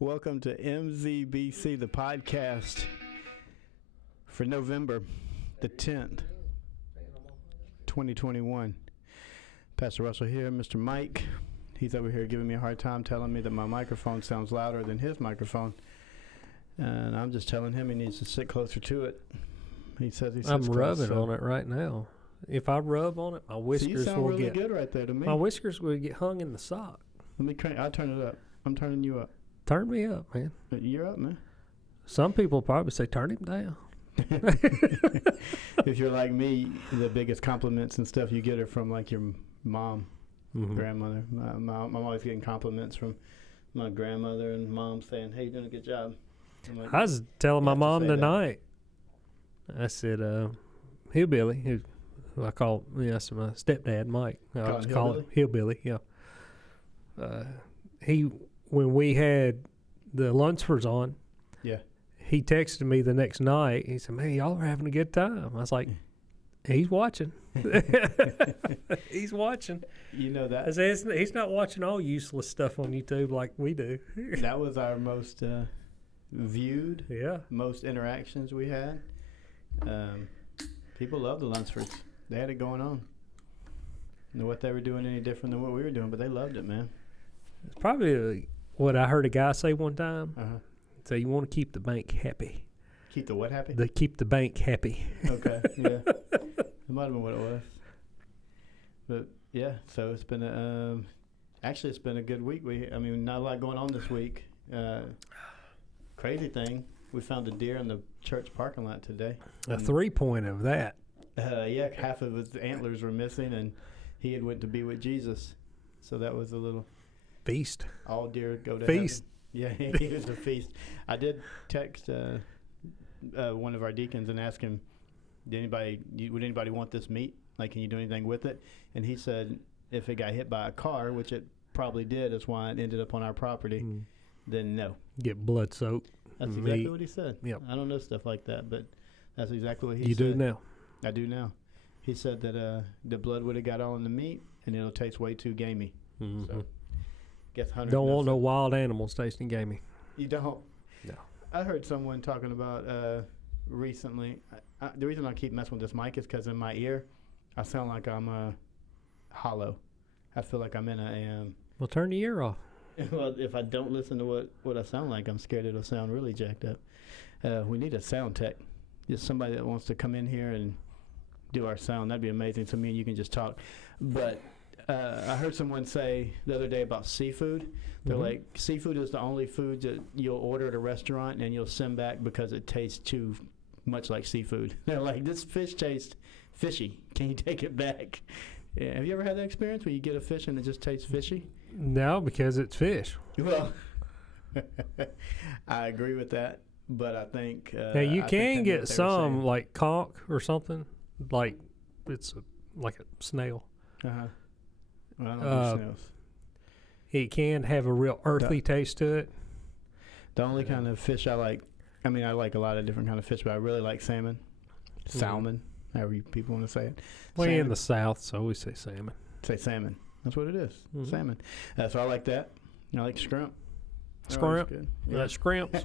Welcome to MZBC, the podcast for November the 10th, 2021. Pastor Russell here, Mr. Mike. He's over here giving me a hard time, telling me that my microphone sounds louder than his microphone. And I'm just telling him he needs to sit closer to it. He says he sits I'm close, rubbing so. on it right now. If I rub on it, my whiskers you sound will really get good right there to me. my whiskers will get hung in the sock. Let me crank. I'll turn it up. I'm turning you up. Turn me up, man. You're up, man. Some people probably say turn him down. If you're like me, the biggest compliments and stuff you get are from like your mom, grandmother. I'm always getting compliments from my grandmother and mom saying, "Hey, you're doing a good job." Like, I was telling my mom that. tonight. I said, "Hillbilly," who I call, that's my stepdad, Mike. I always call him Hillbilly. Yeah. When we had the Lunsfords on, yeah, he texted me the next night. He said, "Man, y'all are having a good time." I was like, "He's watching." He's watching. You know that. I said, he's not watching all useless stuff on YouTube like we do. That was our most viewed, most interactions we had. People loved the Lunsfords. They had it going on. Know what they were doing any different than what we were doing, but they loved it, man. It's probably what I heard a guy say one time. Uh-huh. So you want to keep the bank happy. Keep the what happy? Keep the bank happy. Okay, yeah. It might have been what it was. But, yeah, so it's been it's been a good week. Not a lot going on this week. Crazy thing, we found a deer in the church parking lot today. A 3-point of that. Half of his antlers were missing, and he had went to be with Jesus. So that was a little feast. All deer go to feast. Heaven. Yeah, he was a feast. I did text one of our deacons and ask him, would anybody want this meat? Like, can you do anything with it? And he said, if it got hit by a car, which it probably did, is why it ended up on our property, then no. Get blood soaked. That's exactly what he said. Yep. I don't know stuff like that, but that's exactly what he said. You do now. I do now. He said that the blood would have got all in the meat, and it'll taste way too gamey. Mm-hmm. So, guess Hunter don't want no wild animals tasting gamey. You don't? No. I heard someone talking about recently. The reason I keep messing with this mic is because in my ear, I sound like I'm hollow. I feel like I'm in a. Well, turn the ear off. Well, if I don't listen to what I sound like, I'm scared it'll sound really jacked up. We need a sound tech. Just somebody that wants to come in here and do our sound. That'd be amazing. So me and you can just talk. But I heard someone say the other day about seafood. They're like, seafood is the only food that you'll order at a restaurant and you'll send back because it tastes too much like seafood. They're like, this fish tastes fishy. Can you take it back? Yeah. Have you ever had that experience where you get a fish and it just tastes fishy? No, because it's fish. Well, I agree with that. But I think now you can get some like conch or something, like it's like a snail. Well, I don't do snails. It can have a real earthy taste to it. The only kind of fish I like, I like a lot of different kind of fish, but I really like salmon, salmon, however people want to say it. We're in the South, so we say salmon. Say salmon. That's what it is, salmon. So I like that. I like shrimp. Shrimp? Yeah. That's shrimps.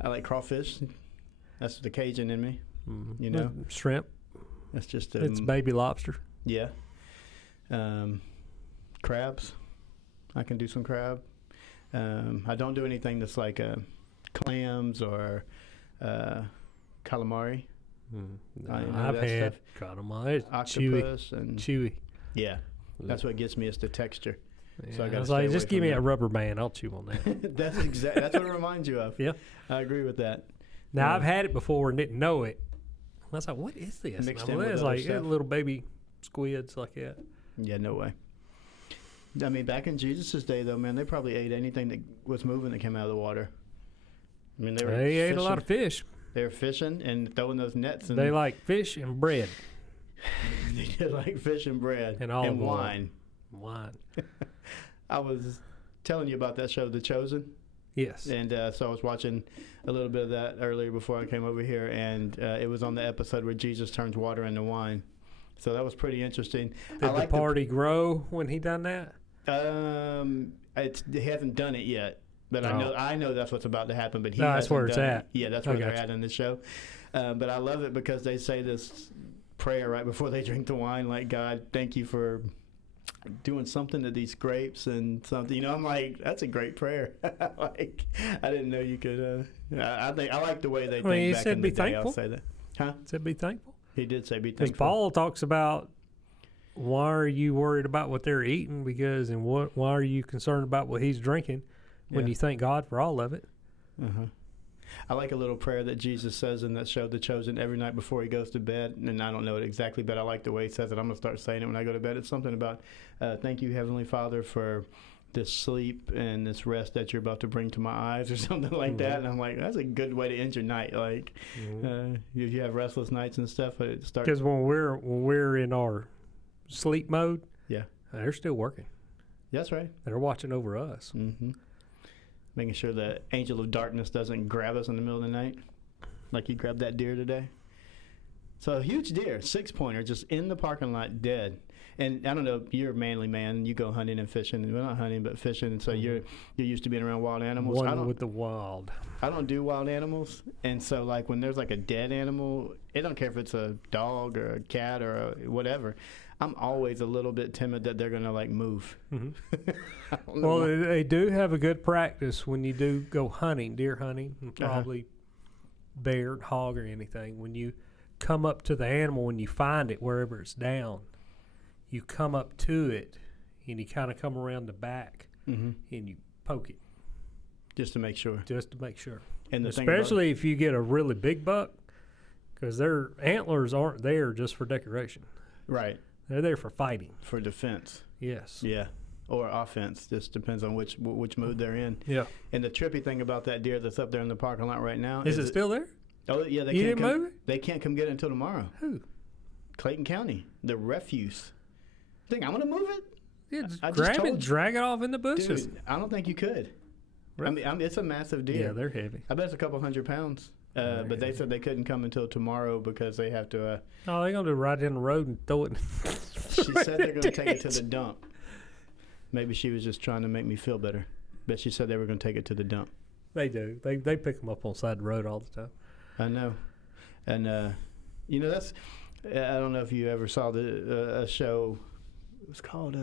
I like crawfish. That's the Cajun in me, you know. Shrimp. That's just it's baby lobster. Yeah. Crabs. I can do some crab. I don't do anything that's like clams or calamari. I've had calamari. Octopus chewy. Yeah. That's what gets me is the texture. Yeah, so I was like, just give me a rubber band. I'll chew on that. That's what it reminds you of. Yeah. I agree with that. Now, I've had it before and didn't know it. I was like, what is this? Mixed in with it's other like stuff. little baby squids like that. Yeah, no way. I mean, back in Jesus' day, though, man, they probably ate anything that was moving that came out of the water. I mean, they ate a lot of fish. They were fishing and throwing those nets. And they like fish and bread. They did like fish and bread. And wine. Wine. I was telling you about that show, The Chosen. Yes. And so I was watching a little bit of that earlier before I came over here, and it was on the episode where Jesus turns water into wine. So that was pretty interesting. Did the party grow when he done that? He hasn't done it yet. But I know that's what's about to happen. But he No, that's where hasn't it's done at. it. Yeah, that's where they're at in the show. But I love it because they say this prayer right before they drink the wine, like, God, thank you for doing something to these grapes and something. You know, I'm like, that's a great prayer. Like, I didn't know you could. I think I like the way they think he back said in be the day. thankful. I'll say that. Huh? He said be thankful. He did say be Because thankful. Paul talks about why are you worried about what they're eating? Because why are you concerned about what he's drinking when you thank God for all of it? Uh-huh. I like a little prayer that Jesus says in that show, The Chosen, every night before he goes to bed. And I don't know it exactly, but I like the way he says it. I'm going to start saying it when I go to bed. It's something about, thank you, Heavenly Father, for this sleep and this rest that you're about to bring to my eyes, or something like that. And I'm like, that's a good way to end your night. Like, if you have restless nights and stuff, it starts. Because when we're in our sleep mode, they're still working. That's right. They're watching over us. Mm-hmm. Making sure the angel of darkness doesn't grab us in the middle of the night, like he grabbed that deer today. So a huge deer, 6-pointer, just in the parking lot, dead. And I don't know, you're a manly man. You go hunting and fishing. Well, not hunting, but fishing. And so you're used to being around wild animals. One with the wild. I don't do wild animals. And so, like, when there's, like, a dead animal, it don't care if it's a dog or a cat or whatever. I'm always a little bit timid that they're going to, like, move. Mm-hmm. Well, they do have a good practice when you do go hunting, deer hunting, and probably bear, hog, or anything. When you come up to the animal and you find it wherever it's down, you come up to it and you kind of come around the back and you poke it. Just to make sure. And especially if you get a really big buck, because their antlers aren't there just for decoration. Right. They're there for fighting. For defense. Yes. Yeah. Or offense. Just depends on which mood they're in. Yeah. And the trippy thing about that deer that's up there in the parking lot right now is it still there? Oh, yeah. You didn't move it? They can't come get it until tomorrow. Who? Clayton County. The refuse. Think I'm going to move it? Yeah, just grab it, drag it off in the bushes. Dude, I don't think you could. Really? I mean, it's a massive deer. Yeah, they're heavy. I bet it's a couple 100 pounds. But they said they couldn't come until tomorrow because they have to. Oh, they're going to ride down the road and throw it. She said they're going to take it to the dump. Maybe she was just trying to make me feel better. But she said they were going to take it to the dump. They do. They pick them up on the side of the road all the time. I know. And, that's. I don't know if you ever saw a show. It was called.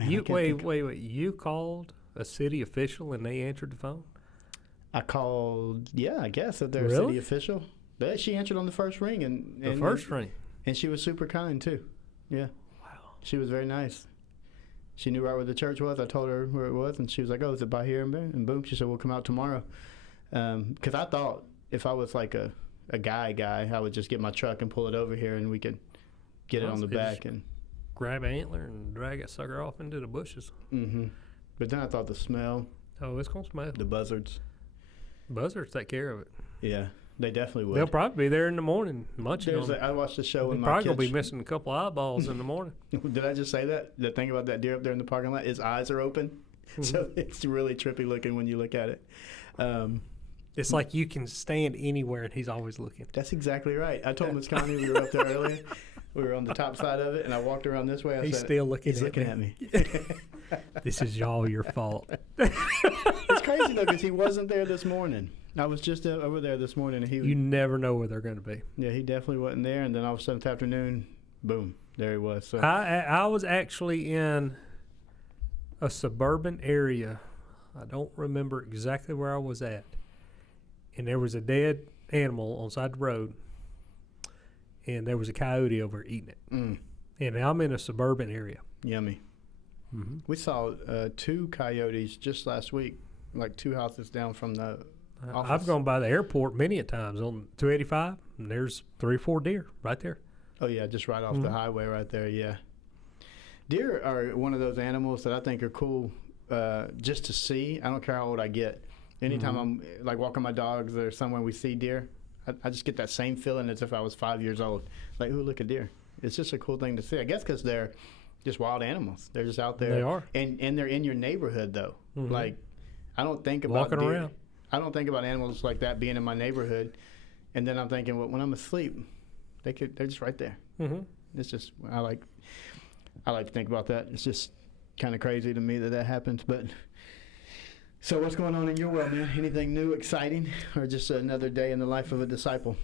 Wait. You called a city official and they answered the phone? I called, I guess, if they're a city official. But she answered on the first ring. And the first ring? And she was super kind, too. Yeah. Wow. She was very nice. She knew right where the church was. I told her where it was, and she was like, oh, is it by here? And boom, she said, we'll come out tomorrow. Because I thought if I was like a guy, I would just get my truck and pull it over here, and we could get it on the back. And grab an antler and drag that sucker off into the bushes. Mm-hmm. But then I thought the smell. Oh, it's going to smell. The buzzards. Buzzards take care of it. Yeah, they definitely would. They'll probably be there in the morning munching on it. I watched the show with my probably kids. Probably be missing a couple eyeballs in the morning. Did I just say that? The thing about that deer up there in the parking lot, his eyes are open. So it's really trippy looking when you look at it. It's like you can stand anywhere and he's always looking. That's exactly right. I told Miss Connie we were up there earlier. We were on the top side of it, and I walked around this way. He's still looking He's looking at me. This is all your fault. It's crazy, though, because he wasn't there this morning. I was just over there this morning. And you never know where they're going to be. Yeah, he definitely wasn't there. And then all of a sudden, this afternoon, boom, there he was. So I was actually in a suburban area. I don't remember exactly where I was at. And there was a dead animal on the side of the road. And there was a coyote over eating it. Mm. And I'm in a suburban area. Yummy. Mm-hmm. We saw 2 coyotes just last week, like 2 houses down from the office. I've gone by the airport many a times on 285, and there's 3 or 4 deer right there. Oh, yeah, just right off the highway right there, yeah. Deer are one of those animals that I think are cool just to see. I don't care how old I get. Anytime I'm like walking my dogs or somewhere we see deer, I just get that same feeling as if I was 5 years old. Like, ooh, look at deer. It's just a cool thing to see. I guess because they're just wild animals. They're just out there. They are. And they're in your neighborhood, though. Mm-hmm. Like, I don't think about walking deer. Around. I don't think about animals like that being in my neighborhood. And then I'm thinking, well, when I'm asleep, they're just right there. Mm-hmm. It's just, I like to think about that. It's just kind of crazy to me that happens. But So what's going on in your world, man? Anything new, exciting, or just another day in the life of a disciple?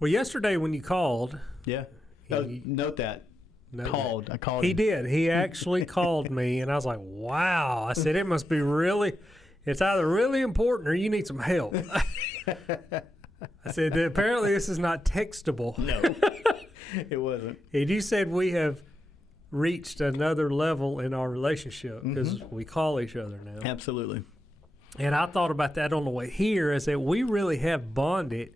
Well, yesterday when you called, Yeah. Note that. I called he him. did. He actually called me, and I was like, "Wow!" I said, "It must be really. It's either really important or you need some help." I said, "Apparently this is not textable." No, it wasn't. And you said we have reached another level in our relationship because we call each other now. Absolutely. And I thought about that on the way here. I said, we really have bonded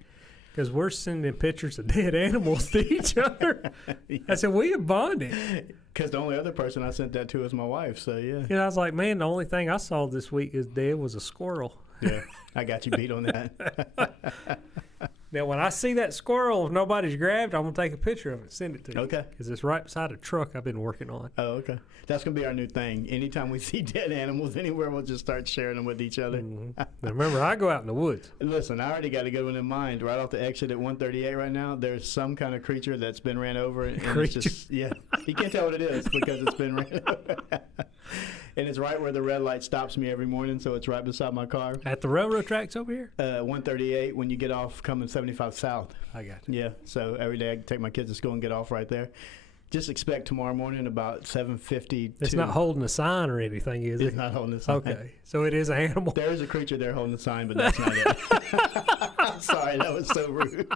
because we're sending pictures of dead animals to each other. Yeah. I said, we have bonded. Because the only other person I sent that to is my wife, so yeah. And I was like, man, the only thing I saw this week is dead was a squirrel. Yeah, I got you beat on that. Now, when I see that squirrel, if nobody's grabbed, I'm going to take a picture of it and send it to you. Okay. Because it's right beside a truck I've been working on. Oh, okay. That's going to be our new thing. Anytime we see dead animals anywhere, we'll just start sharing them with each other. Now, remember, I go out in the woods. Listen, I already got a good one in mind. Right off the exit at 138 right now, there's some kind of creature that's been ran over. And it's just, yeah, you can't tell what it is because it's been ran over. And it's right where the red light stops me every morning, so it's right beside my car. At the railroad tracks over here? 138 when you get off coming 75 south. I got you. Yeah, so every day I can take my kids to school and get off right there. Just expect tomorrow morning about 7:50. It's not holding a sign or anything, is it? It's not holding a sign. Okay, so it is an animal. There is a creature there holding the sign, but that's not it. I'm sorry, that was so rude.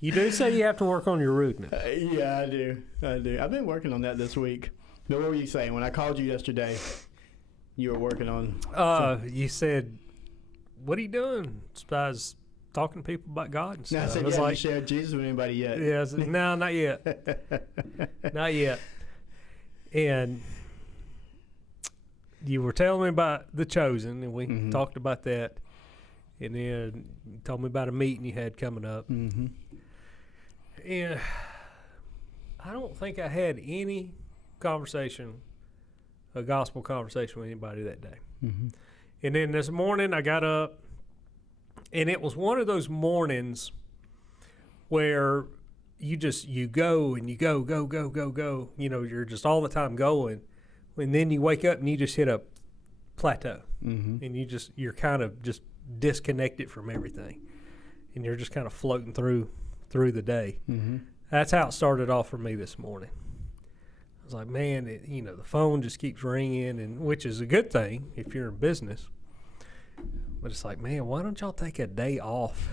You do say you have to work on your rudeness. Yeah, I do. I've been working on that this week. But what were you saying? When I called you yesterday, you were working on... You said, what are you doing? Besides talking to people about God and stuff. No, I said, was you haven't shared Jesus with anybody yet. Yeah, I said, no, not yet. Not yet. And you were telling me about The Chosen, and we talked about that. And then you told me about a meeting you had coming up. Mm-hmm. And I don't think I had any a gospel conversation with anybody that day. Mm-hmm. And then this morning I got up, and it was one of those mornings where you go and you go. You know, you're just all the time going. And then you wake up and you just hit a plateau. Mm-hmm. And you're kind of just disconnected from everything. And you're just kind of floating through the day. Mm-hmm. That's how it started off for me this morning. I was like, man, the phone just keeps ringing, and which is a good thing if you're in business. But it's like, man, why don't y'all take a day off?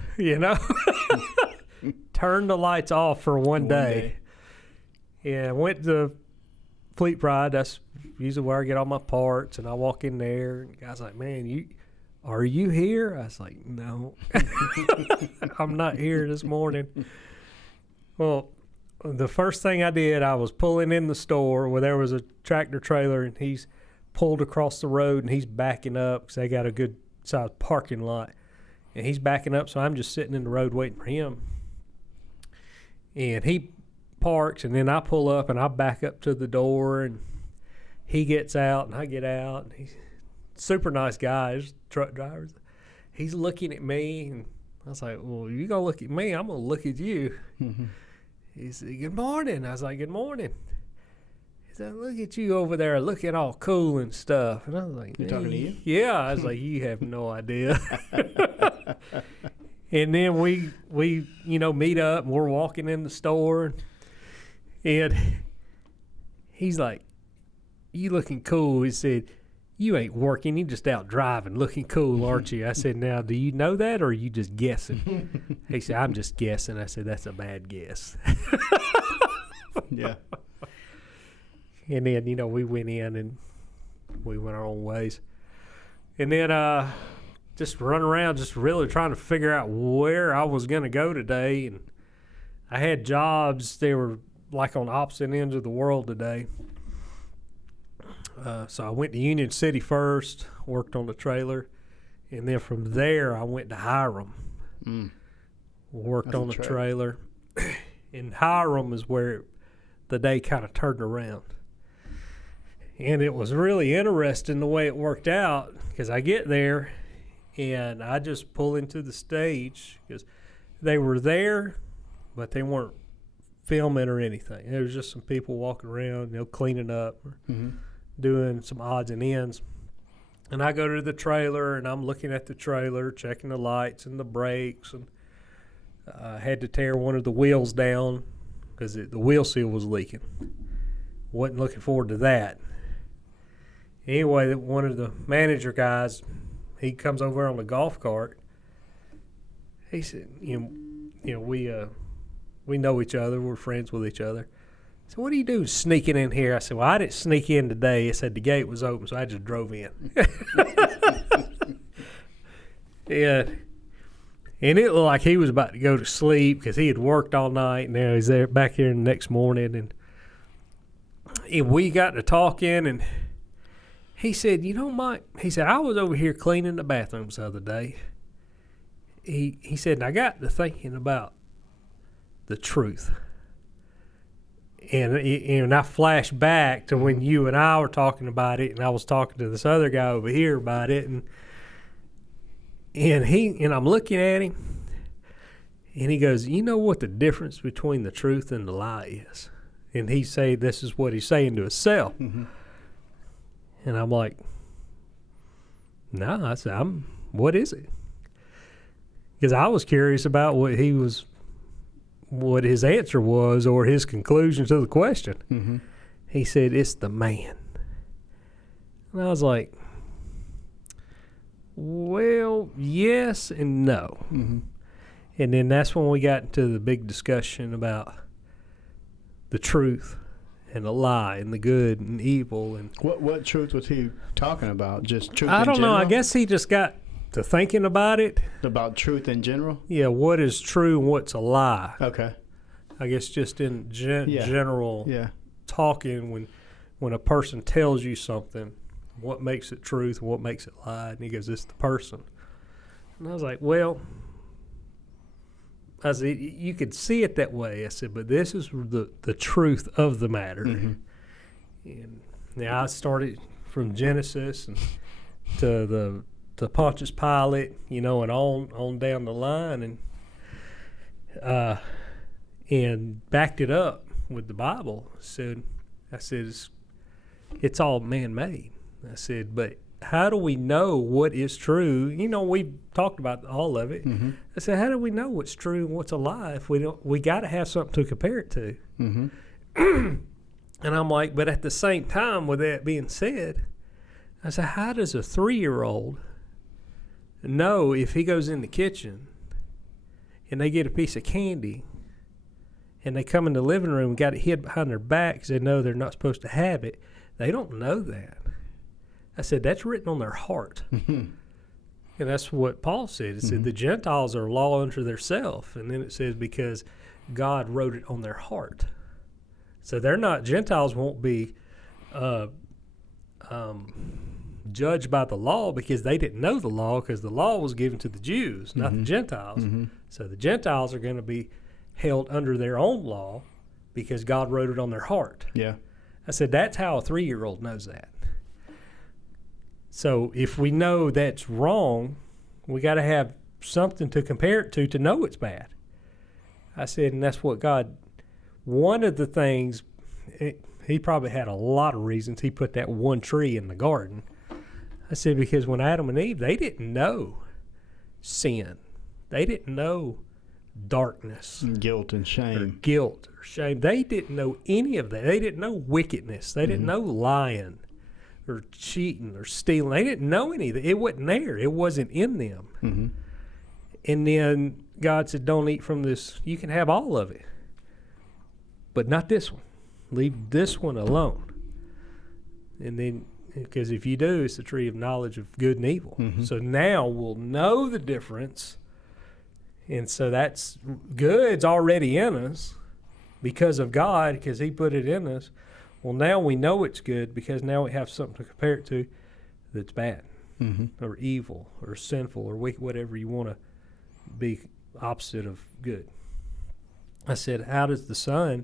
Turn the lights off for one day. Yeah, I went to Fleet Pride. That's usually where I get all my parts, and I walk in there, and the guy's like, man, are you here? I was like, no, I'm not here this morning. Well, the first thing I did, I was pulling in the store where there was a tractor trailer, and he's pulled across the road, and he's backing up because they got a good sized parking lot. And he's backing up, so I'm just sitting in the road waiting for him. And he parks, and then I pull up, and I back up to the door, and he gets out, and I get out. And he's a super nice guy, he's a truck driver. He's looking at me, and I was like, well, you going to look at me, I'm going to look at you. Mm-hmm. He said, good morning. I was like, good morning. He said, look at you over there looking all cool and stuff. And I was like, you talking to you? Yeah. I was like, you have no idea. And then we meet up, and we're walking in the store. And he's like, you looking cool. He said, you ain't working. You just out driving looking cool, aren't you? I said, now, do you know that, or are you just guessing? He said, I'm just guessing. I said, that's a bad guess. Yeah. And then, we went in and we went our own ways. And then just run around just really trying to figure out where I was going to go today. And I had jobs. They were like on opposite ends of the world today. So I went to Union City first, worked on the trailer, and then from there I went to Hiram, worked on the trailer. And Hiram is where the day kind of turned around. And it was really interesting the way it worked out, because I get there and I just pull into the stage, because they were there, but they weren't filming or anything. There was just some people walking around, cleaning up, or doing some odds and ends. And I go to the trailer, and I'm looking at the trailer, checking the lights and the brakes, and I had to tear one of the wheels down because the wheel seal was leaking. Wasn't looking forward to that. Anyway, one of the manager guys, he comes over on the golf cart. He said, we know each other. We're friends with each other. So what do you do sneaking in here? I said, well, I didn't sneak in today. I said the gate was open, so I just drove in. Yeah. And it looked like he was about to go to sleep because he had worked all night. And now he's there back here the next morning. And we got to talking, and he said, Mike, he said, I was over here cleaning the bathrooms the other day. He said, and I got to thinking about the truth. And I flashed back to when you and I were talking about it, and I was talking to this other guy over here about it, and I'm looking at him, and he goes, you know what the difference between the truth and the lie is? And he say this is what he's saying to himself. Mm-hmm. And I'm like, no, I said, what is it? Because I was curious about what his answer was or his conclusion to the question. Mm-hmm. He said, it's the man. And I was like, well, yes and no. Mm-hmm. And then that's when we got into the big discussion about the truth and the lie and the good and evil. And what truth was he talking about? Just truth I in don't general? know. I guess he just got to thinking about it. About truth in general? Yeah, what is true and what's a lie. Okay. I guess just in general talking when a person tells you something, what makes it truth and what makes it lie. And he goes, it's the person. And I was like, well, I said, you could see it that way. I said, but this is the truth of the matter. Mm-hmm. And now I started from Genesis and to Pontius Pilate, and on down the line, and backed it up with the Bible. I said, it's all man-made. I said, but how do we know what is true? We've talked about all of it. Mm-hmm. I said, how do we know what's true and what's a lie if we got to have something to compare it to? Mm-hmm. And I'm like, but at the same time, with that being said, I said, how does a 3-year-old know if he goes in the kitchen and they get a piece of candy and they come in the living room and got it hid behind their back because they know they're not supposed to have it? They don't know that. I said, that's written on their heart. Mm-hmm. And that's what Paul said. It said the Gentiles are law unto theirself. And then it says because God wrote it on their heart. So they're not, Gentiles won't be judged by the law because they didn't know the law, because the law was given to the Jews, not the Gentiles. Mm-hmm. So the Gentiles are going to be held under their own law because God wrote it on their heart. Yeah. I said, that's how a 3-year-old knows that. So if we know that's wrong, we got to have something to compare it to know it's bad. I said, and that's what God, one of the things, he probably had a lot of reasons he put that one tree in the garden. I said, because when Adam and Eve, they didn't know sin. They didn't know darkness. Guilt and shame. Or guilt or shame. They didn't know any of that. They didn't know wickedness. They didn't know lying or cheating or stealing. They didn't know anything. It wasn't there. It wasn't in them. Mm-hmm. And then God said, don't eat from this. You can have all of it, but not this one. Leave this one alone. And then, because if you do, it's the tree of knowledge of good and evil. Mm-hmm. So now we'll know the difference. And so that's good's already in us because of God, because he put it in us. Well, now we know it's good because now we have something to compare it to that's bad or evil or sinful or wicked, whatever you want to be opposite of good. I said, how does the sun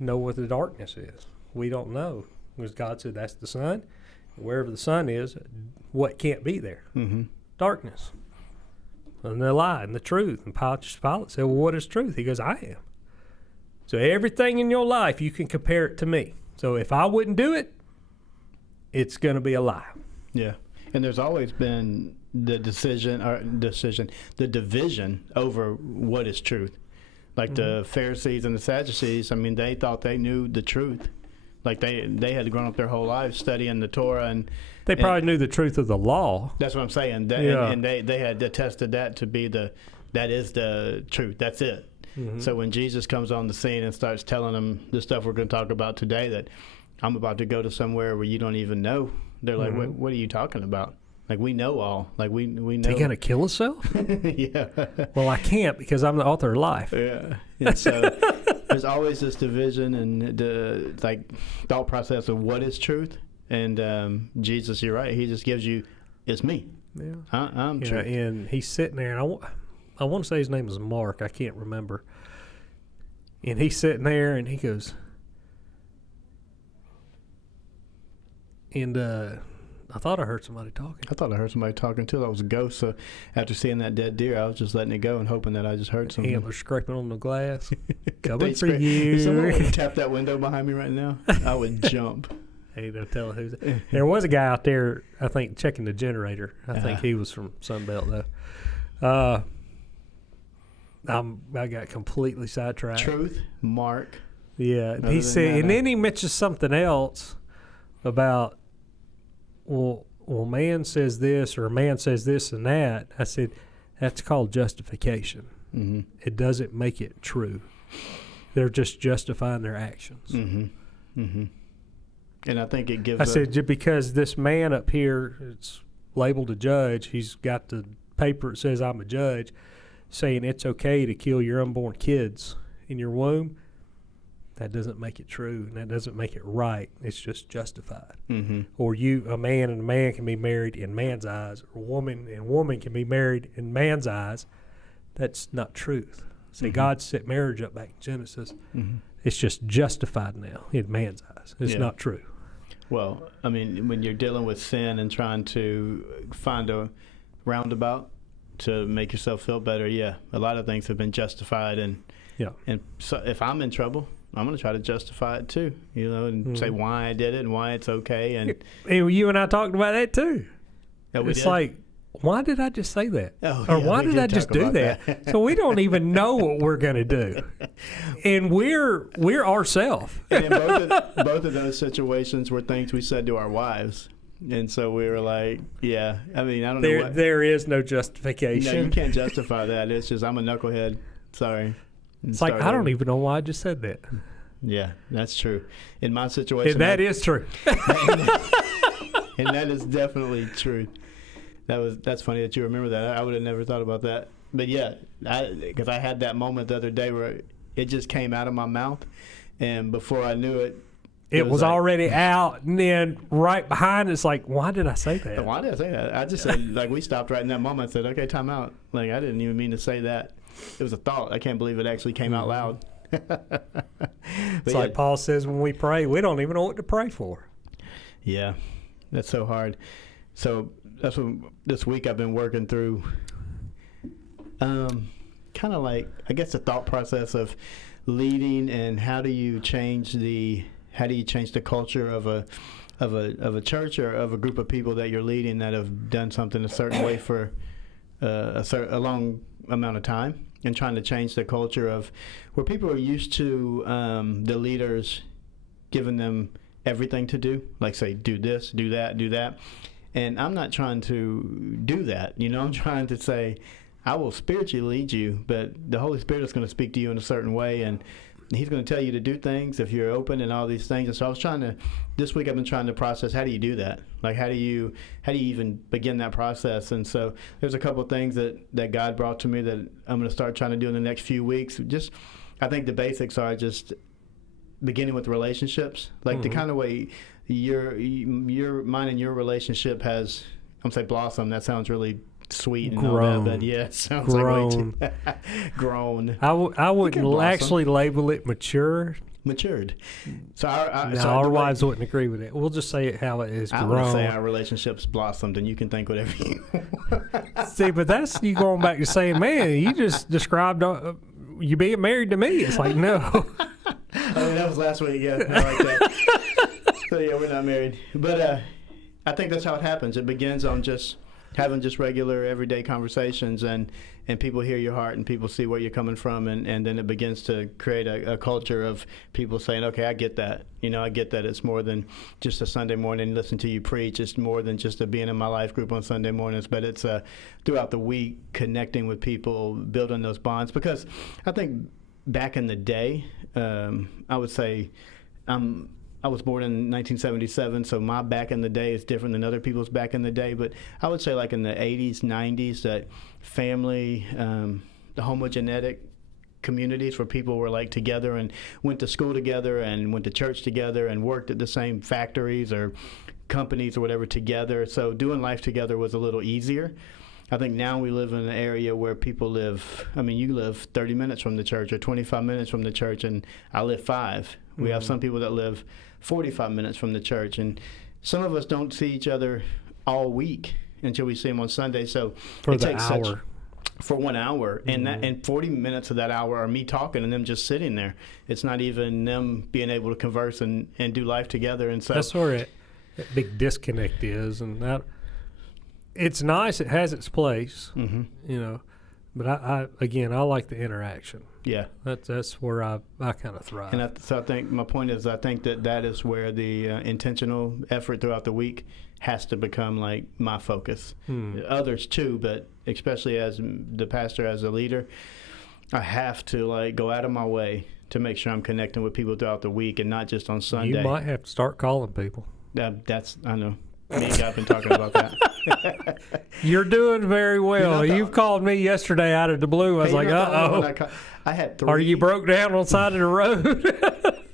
know what the darkness is? We don't know. Because God said that's the sun. Wherever the sun is, what can't be there? Mm-hmm. Darkness. And the lie and the truth. And Pilate said, well, what is truth? He goes, I am. So everything in your life, you can compare it to me. So if I wouldn't do it, it's going to be a lie. Yeah. And there's always been the division over what is truth. Like the Pharisees and the Sadducees, I mean, they thought they knew the truth. Like they had grown up their whole lives studying the Torah, and they probably knew the truth of the law. That's what I'm saying. And they had attested that to be that is the truth. That's it. Mm-hmm. So when Jesus comes on the scene and starts telling them the stuff we're going to talk about today, that I'm about to go to somewhere where you don't even know, they're like, what are you talking about? Like, we know all. Like, we know. They going to kill himself? Yeah. Well, I can't because I'm the author of life. Yeah. And so there's always this division and the thought process of what is truth. And Jesus, you're right. He just gives you, it's me. Yeah. I'm truth. And he's sitting there, and I want to say his name is Mark. I can't remember. And he's sitting there, and he goes, and I thought I heard somebody talking. I thought I heard somebody talking too. That was a ghost. So after seeing that dead deer, I was just letting it go and hoping that I just heard something. Antlers scraping on the glass. Coming for you. If someone would tap that window behind me right now, I would jump. Hey, don't tell who's. There was a guy out there, I think, checking the generator. I think he was from Sunbelt though. I got completely sidetracked. Truth, Mark. Yeah, he said, and then he mentioned something else about. Well, man says this or man says this and that. I said, that's called justification. Mm-hmm. It doesn't make it true. They're just justifying their actions. Mm-hmm. Mm-hmm. And I think it gives. I said, because this man up here, it's labeled a judge. He's got the paper that says I'm a judge, saying it's okay to kill your unborn kids in your womb. That doesn't make it true, and that doesn't make it right. It's just justified. Mm-hmm. Or a man and a man can be married in man's eyes, or a woman and woman can be married in man's eyes. That's not truth. See, God set marriage up back in Genesis. Mm-hmm. It's just justified now in man's eyes. It's not true. Well, I mean, when you're dealing with sin and trying to find a roundabout to make yourself feel better, a lot of things have been justified. And so if I'm in trouble, I'm going to try to justify it too, and say why I did it and why it's okay. And you and I talked about that too. Oh, it's like, why did I just say that? Or why did I just do that? that? So we don't even know what we're going to do. And we're ourselves. And in both of those situations were things we said to our wives. And so we were like, I mean, I don't know what. There is no justification. No, you can't justify that. It's just, I'm a knucklehead. Sorry. It's like, I don't even know why I just said that. Yeah, that's true. In my situation. And that is true. And that is definitely true. That's funny that you remember that. I would have never thought about that. But because I had that moment the other day where it just came out of my mouth. And before I knew it. It was like, already out. And then right behind it's like, why did I say that? Why did I say that? I just said, we stopped right in that moment and said, okay, time out. I didn't even mean to say that. It was a thought. I can't believe it actually came out loud. It's like Paul says when we pray, we don't even know what to pray for. Yeah, that's so hard. So that's what this week I've been working through. Kind of like, I guess, the thought process of leading and how do you change the culture of a church or of a group of people that you're leading that have done something a certain way for a long amount of time, and trying to change the culture of where people are used to the leaders giving them everything to do, like say, do this, do that, do that. And I'm not trying to do that. I'm trying to say, I will spiritually lead you, but the Holy Spirit is going to speak to you in a certain way, and He's going to tell you to do things if you're open and all these things. And so this week I've been trying to process, how do you do that? Like, how do you even begin that process? And so there's a couple of things that God brought to me that I'm going to start trying to do in the next few weeks. Just, I think the basics are just beginning with relationships, like the kind of way mine and your relationship has, I'm saying blossom. That sounds really sweet and grown. all that, but it sounds grown. Like grown. I wouldn't actually label it matured. So our wives wouldn't agree with it. We'll just say it how it is. I grown. would say our relationships blossomed, and you can think whatever you want. See, but that's you going back to saying, man, you just described you being married to me. It's like, no. I mean, that was last week. Yeah, I like that. So yeah, we're not married, but I think that's how it happens. It begins on just having just regular everyday conversations, and people hear your heart, and people see where you're coming from, and then it begins to create a culture of people saying, okay, I get that. I get that it's more than just a Sunday morning listen to you preach. It's more than just a being in my life group on Sunday mornings, but it's throughout the week connecting with people, building those bonds. Because I think back in the day, I would say I was born in 1977, so my back in the day is different than other people's back in the day. But I would say like in the 80s, 90s, that family, the homogenetic communities where people were like together and went to school together and went to church together and worked at the same factories or companies or whatever together. So doing life together was a little easier. I think now we live in an area where people live, you live 30 minutes from the church or 25 minutes from the church, and I live 5. We have some people that live 45 minutes from the church, and some of us don't see each other all week until we see them on Sunday. So for it the takes hour. For 1 hour, and 40 minutes of that hour are me talking and them just sitting there. It's not even them being able to converse and do life together. And so that's where that big disconnect is, and that it's nice. It has its place, But I like the interaction. Yeah, that's where I kind of thrive. And so I think my point is, I think that is where the intentional effort throughout the week has to become like my focus. Others too, but especially as the pastor, as a leader, I have to like go out of my way to make sure I'm connecting with people throughout the week and not just on Sunday. You might have to start calling people. I know. Me and I've been talking about that. You're doing very well. You've called me yesterday out of the blue. I was like, uh-oh. I had 3. Are you broke down on the side of the road?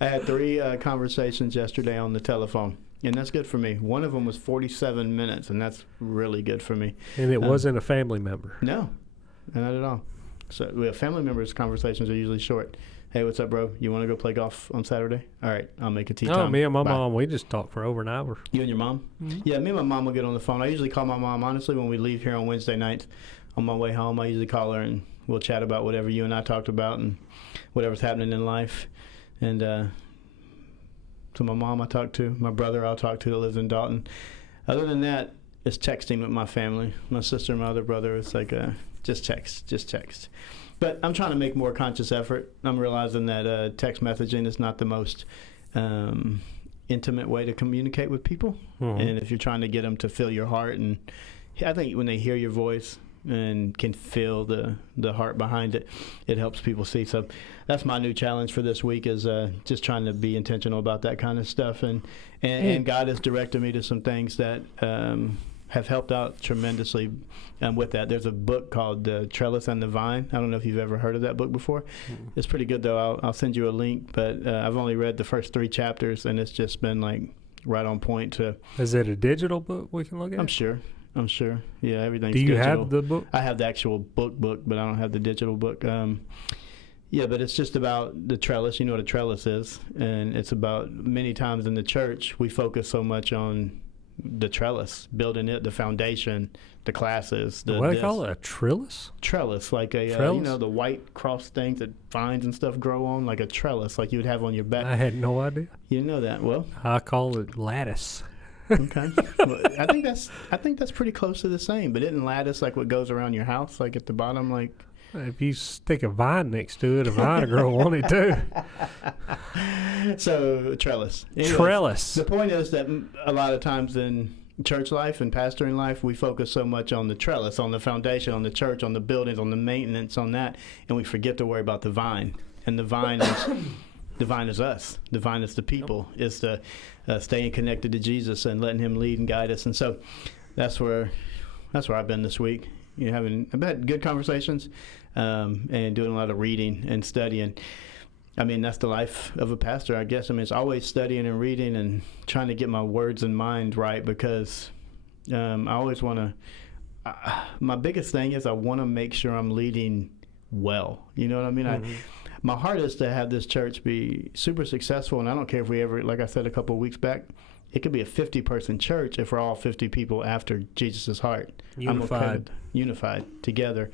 I had 3 conversations yesterday on the telephone, and that's good for me. One of them was 47 minutes, and that's really good for me. And it wasn't a family member? No, not at all. So family members' conversations are usually short. Hey, what's up, bro? You want to go play golf on Saturday? All right, I'll make a tea time. Oh, me and my mom, we just talked for over an hour. You and your mom? Mm-hmm. Yeah, me and my mom will get on the phone. I usually call my mom, honestly, when we leave here on Wednesday nights. On my way home, I usually call her, and we'll chat about whatever you and I talked about and whatever's happening in life. And so my mom I talk to, my brother I'll talk to that lives in Dalton. Other than that, it's texting with my family. My sister and my other brother, it's like just text. But I'm trying to make more conscious effort. I'm realizing that text messaging is not the most intimate way to communicate with people. Mm-hmm. And if you're trying to get them to feel your heart, and I think when they hear your voice and can feel the heart behind it, it helps people see. So that's my new challenge for this week, is just trying to be intentional about that kind of stuff. And God has directed me to some things that have helped out tremendously with that. There's a book called The Trellis and the Vine. I don't know if you've ever heard of that book before. Mm-hmm. It's pretty good, though. I'll send you a link, but I've only read the first 3 chapters, and it's just been like right on point. Is it a digital book we can look at? I'm sure. Yeah, everything's digital. Do you digital. have the book? I have the actual book, but I don't have the digital book. Yeah, but it's just about the trellis. You know what a trellis is. And it's about, many times in the church, we focus so much on the trellis, building it, the foundation, the classes. What do they call it? A trellis? Trellis, like a, the white cross things that vines and stuff grow on, like a trellis, like you would have on your back. I had no idea. You didn't know that? Well, I call it lattice. Okay. Well, I think that's pretty close to the same, but isn't lattice like what goes around your house, like at the bottom, like? If you stick a vine next to it, a vine will grow on it too. So trellis. Anyways, trellis. The point is that a lot of times in church life and pastoring life, we focus so much on the trellis, on the foundation, on the church, on the buildings, on the maintenance, on that, and we forget to worry about the vine. And the vine is the vine is us. The vine is the people. It's the staying connected to Jesus and letting Him lead and guide us. And so that's where I've been this week. I've had good conversations and doing a lot of reading and studying. I mean, that's the life of a pastor, I guess. I mean, it's always studying and reading and trying to get my words and mind right, because I always want to my biggest thing is I want to make sure I'm leading well. You know what I mean? Mm-hmm. My heart is to have this church be super successful, and I don't care if we ever, like I said a couple of weeks back, it could be a 50-person church if we're all 50 people after Jesus' heart. Unified together.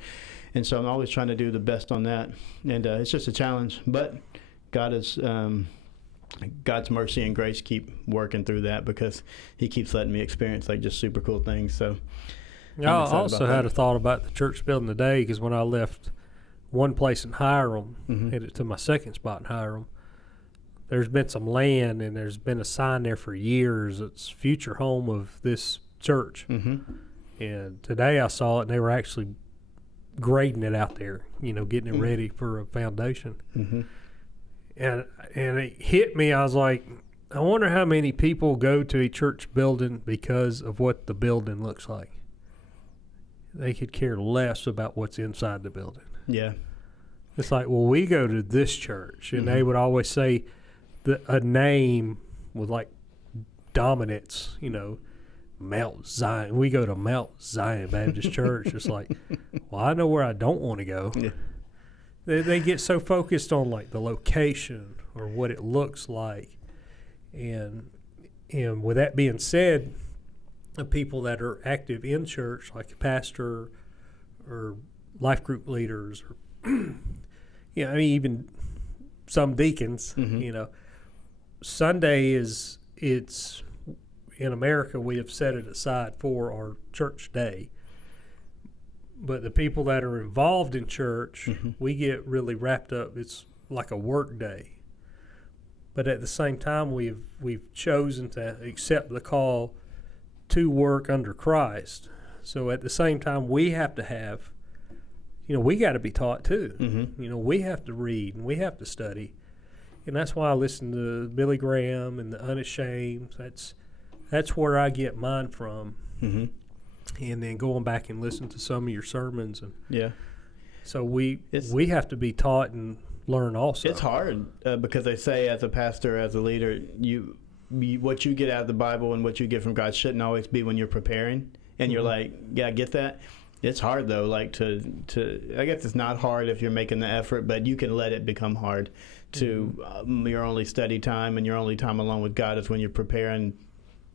And so I'm always trying to do the best on that. And it's just a challenge. But God has God's mercy and grace keep working through that, because He keeps letting me experience like just super cool things. So I also had a thought about the church building today, because when I left one place in Hiram, headed to my second spot in Hiram, there's been some land, and there's been a sign there for years. It's future home of this church. And today I saw it, and they were actually grading it out there, getting it ready for a foundation. And it hit me. I was like, I wonder how many people go to a church building because of what the building looks like. They could care less about what's inside the building. Yeah. It's like, well, we go to this church, and they would always say a name with like dominance, Mount Zion. We go to Mount Zion Baptist Church. It's like, well, I know where I don't want to go. Yeah. They get so focused on like the location or what it looks like. And with that being said, the people that are active in church, like a pastor or life group leaders, or even some deacons, Sunday it's in America, we have set it aside for our church day. But the people that are involved in church, we get really wrapped up. It's like a work day. But at the same time, we've chosen to accept the call to work under Christ. So at the same time, we have to have, we got to be taught too. We have to read and we have to study. And that's why I listen to Billy Graham and the Unashamed. That's where I get mine from. And then going back and listen to some of your sermons. And so we have to be taught and learn also. It's hard because they say, as a pastor, as a leader, what you get out of the Bible and what you get from God shouldn't always be when you're preparing. And you're like, yeah, I get that. It's hard though, like to I guess it's not hard if you're making the effort, but you can let it become hard to your only study time and your only time alone with God is when you're preparing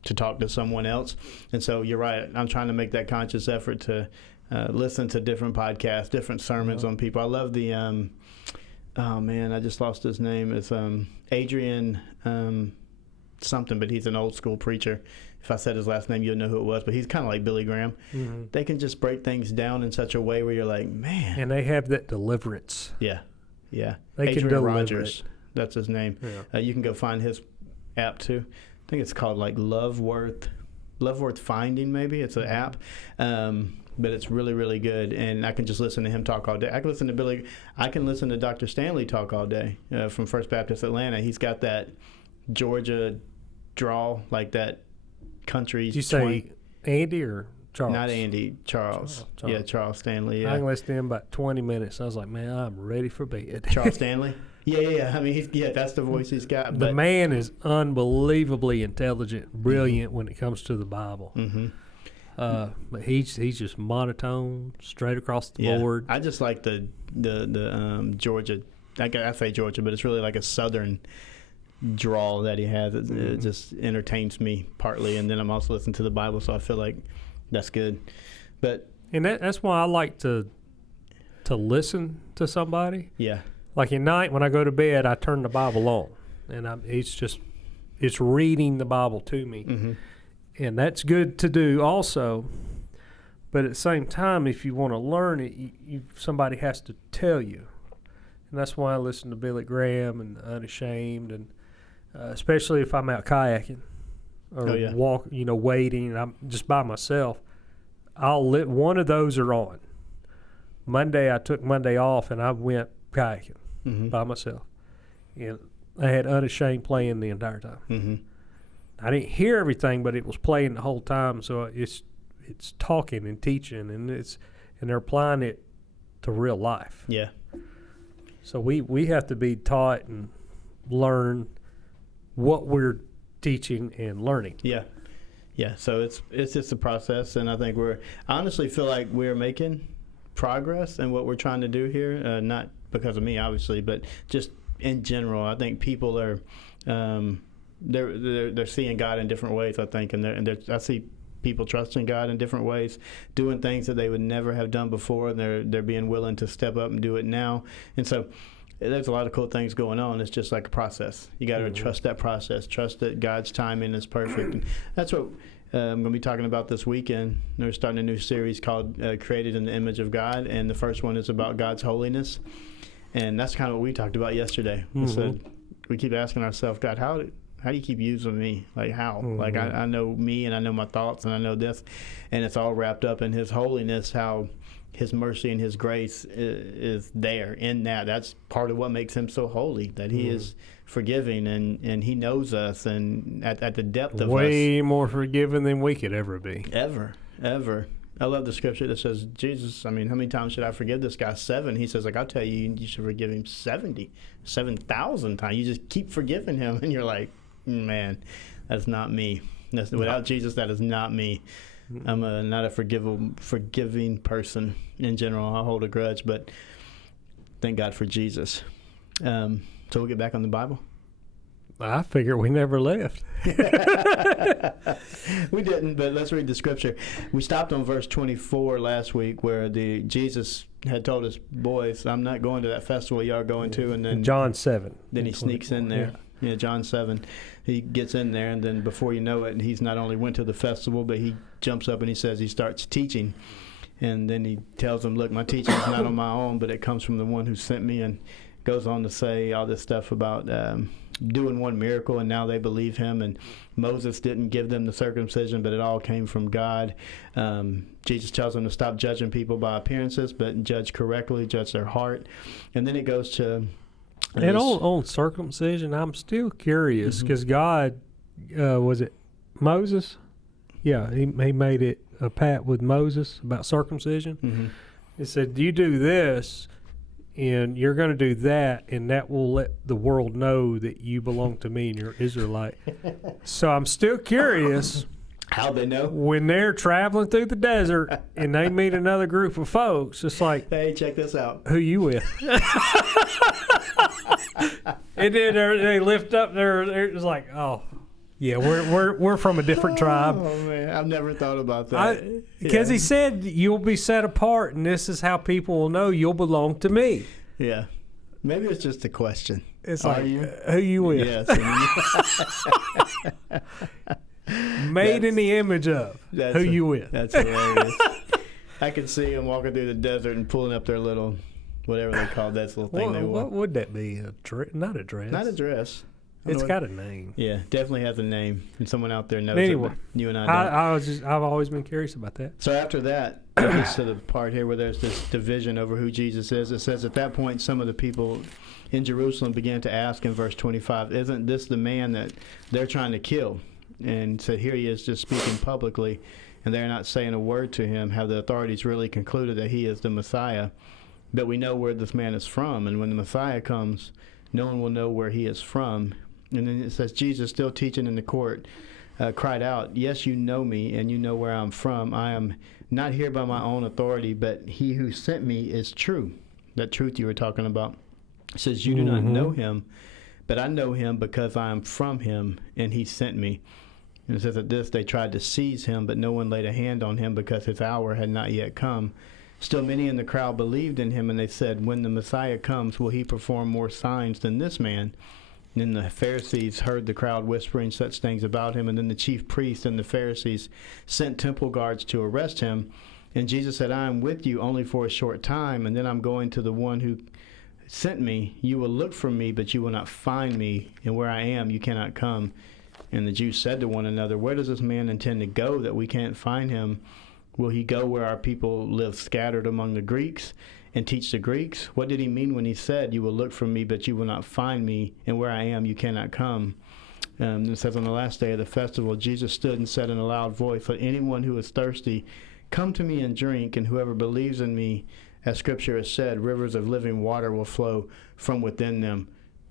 to talk to someone else. And so you're right. I'm trying to make that conscious effort to listen to different podcasts, different sermons on people. I love the, oh man, I just lost his name. It's Adrian something, but he's an old school preacher. If I said his last name, you'll know who it was, but he's kind of like Billy Graham. They can just break things down in such a way where you're like, man. And they have that deliverance. Yeah. They Adrian can deliver Rogers, it. that's his name. You can go find his app too. I think it's called like Love Worth Finding, maybe. It's an app. But it's really, really good, and I can just listen to him talk all day. I can listen to Dr. Stanley talk all day from First Baptist Atlanta. He's got that Georgia drawl, like that country. Did you say Andy or Charles? Not Andy, Charles. Yeah, Charles Stanley. Yeah. I can listen to him about 20 minutes. I was like, man, I'm ready for bed. Charles Stanley? Yeah. I mean, that's the voice he's got. The man is unbelievably intelligent, brilliant when it comes to the Bible. But he's just monotone, straight across the board. I just like the Georgia. I say Georgia, but it's really like a southern drawl that he has. It just entertains me partly, and then I'm also listening to the Bible, so I feel like that's good. And that's why I like to listen to somebody. Yeah. Like at night when I go to bed, I turn the Bible on, and it's reading the Bible to me. And that's good to do also. But at the same time, if you want to learn it, somebody has to tell you. And that's why I listen to Billy Graham and Unashamed, and especially if I'm out kayaking or wading, and I'm just by myself. One of those are on. Monday, I took Monday off, and I went kayaking by myself. And I had Unashamed playing the entire time. I didn't hear everything, but it was playing the whole time. So it's talking and teaching, and they're applying it to real life. Yeah. So we have to be taught and learn what we're teaching and learning. Yeah. So it's just a process, and I think I honestly feel like we're making progress in what we're trying to do here. Not because of me, obviously, but just in general. I think people are. They're seeing God in different ways, I think, and I see people trusting God in different ways, doing things that they would never have done before, and they're being willing to step up and do it now. And so there's a lot of cool things going on. It's just like a process. You got to trust that process. Trust that God's timing is perfect. And that's what I'm going to be talking about this weekend. We're starting a new series called Created in the Image of God, and the first one is about God's holiness. And that's kind of what we talked about yesterday. We said, we keep asking ourselves, God, how do you keep using me? Like, how? Like, I know me, and I know my thoughts, and I know this, and it's all wrapped up in His holiness, how His mercy and His grace is there in that. That's part of what makes Him so holy, that He is forgiving, and He knows us, and at the depth of us. Way more forgiving than we could ever be. Ever. I love the scripture that says, Jesus, I mean, how many times should I forgive this guy? 7. He says, like, I'll tell you, you should forgive him 7,000 times. You just keep forgiving him, and you're like, man, that's not me. Without Jesus, that is not me. I'm not a forgiving person in general. I hold a grudge, but thank God for Jesus. So we'll get back on the Bible. I figure we never left. We didn't, but let's read the scripture. We stopped on verse 24 last week, where Jesus had told his boys, I'm not going to that festival y'all are going to. And then John 7. Then he sneaks in there. Yeah, John 7. He gets in there, and then before you know it, he's not only went to the festival, but he jumps up and he says he starts teaching. And then he tells them, look, my teaching is not on my own, but it comes from the one who sent me, and goes on to say all this stuff about doing one miracle, and now they believe him. And Moses didn't give them the circumcision, but it all came from God. Jesus tells them to stop judging people by appearances, but judge correctly, judge their heart. And then it goes to... And on circumcision, I'm still curious, because God, was it Moses? Yeah, he made it a pact with Moses about circumcision. He said, you do this, and you're going to do that, and that will let the world know that you belong to me and you're Israelite. So I'm still curious. How'd they know? When they're traveling through the desert and they meet another group of folks, it's like, hey, check this out. Who you with? And then they lift up it's like, oh, yeah, we're from a different tribe. Oh man, I've never thought about that. Because he said you'll be set apart, and this is how people will know you'll belong to me. Yeah, maybe it's just a question. It's like, who you with? Yes. Made in the image of. Who you with? That's hilarious. I could see them walking through the desert and pulling up their little, whatever they call that little thing they wore. What would that be? Not a dress. Not a dress. It's got a name. Yeah, definitely has a name, and someone out there knows anyway, it. You and I don't. I've always been curious about that. So after that, it gets to the part here where there's this division over who Jesus is. It says at that point, some of the people in Jerusalem began to ask in verse 25, "Isn't this the man that they're trying to kill?" And said, "Here he is, just speaking publicly, and they're not saying a word to him. Have the authorities really concluded that he is the Messiah? But we know where this man is from, and when the Messiah comes, no one will know where he is from." And then it says, Jesus, still teaching in the court, cried out, "Yes, you know me, and you know where I'm from. I am not here by my own authority, but he who sent me is true." That truth you were talking about. It says, "You do not know him, but I know him because I am from him, and he sent me." And it says, at this they tried to seize him, but no one laid a hand on him because his hour had not yet come. Still many in the crowd believed in him, and they said, "When the Messiah comes, will he perform more signs than this man?" And then the Pharisees heard the crowd whispering such things about him, and then the chief priests and the Pharisees sent temple guards to arrest him. And Jesus said, "I am with you only for a short time, and then I'm going to the one who sent me. You will look for me, but you will not find me, and where I am you cannot come." And the Jews said to one another, "Where does this man intend to go that we can't find him? Will he go where our people live scattered among the Greeks and teach the Greeks? What did he mean when he said, 'You will look for me, but you will not find me, and where I am you cannot come'?" It says, on the last day of the festival, Jesus stood and said in a loud voice, "Let anyone who is thirsty come to me and drink, and whoever believes in me, as Scripture has said, rivers of living water will flow from within them."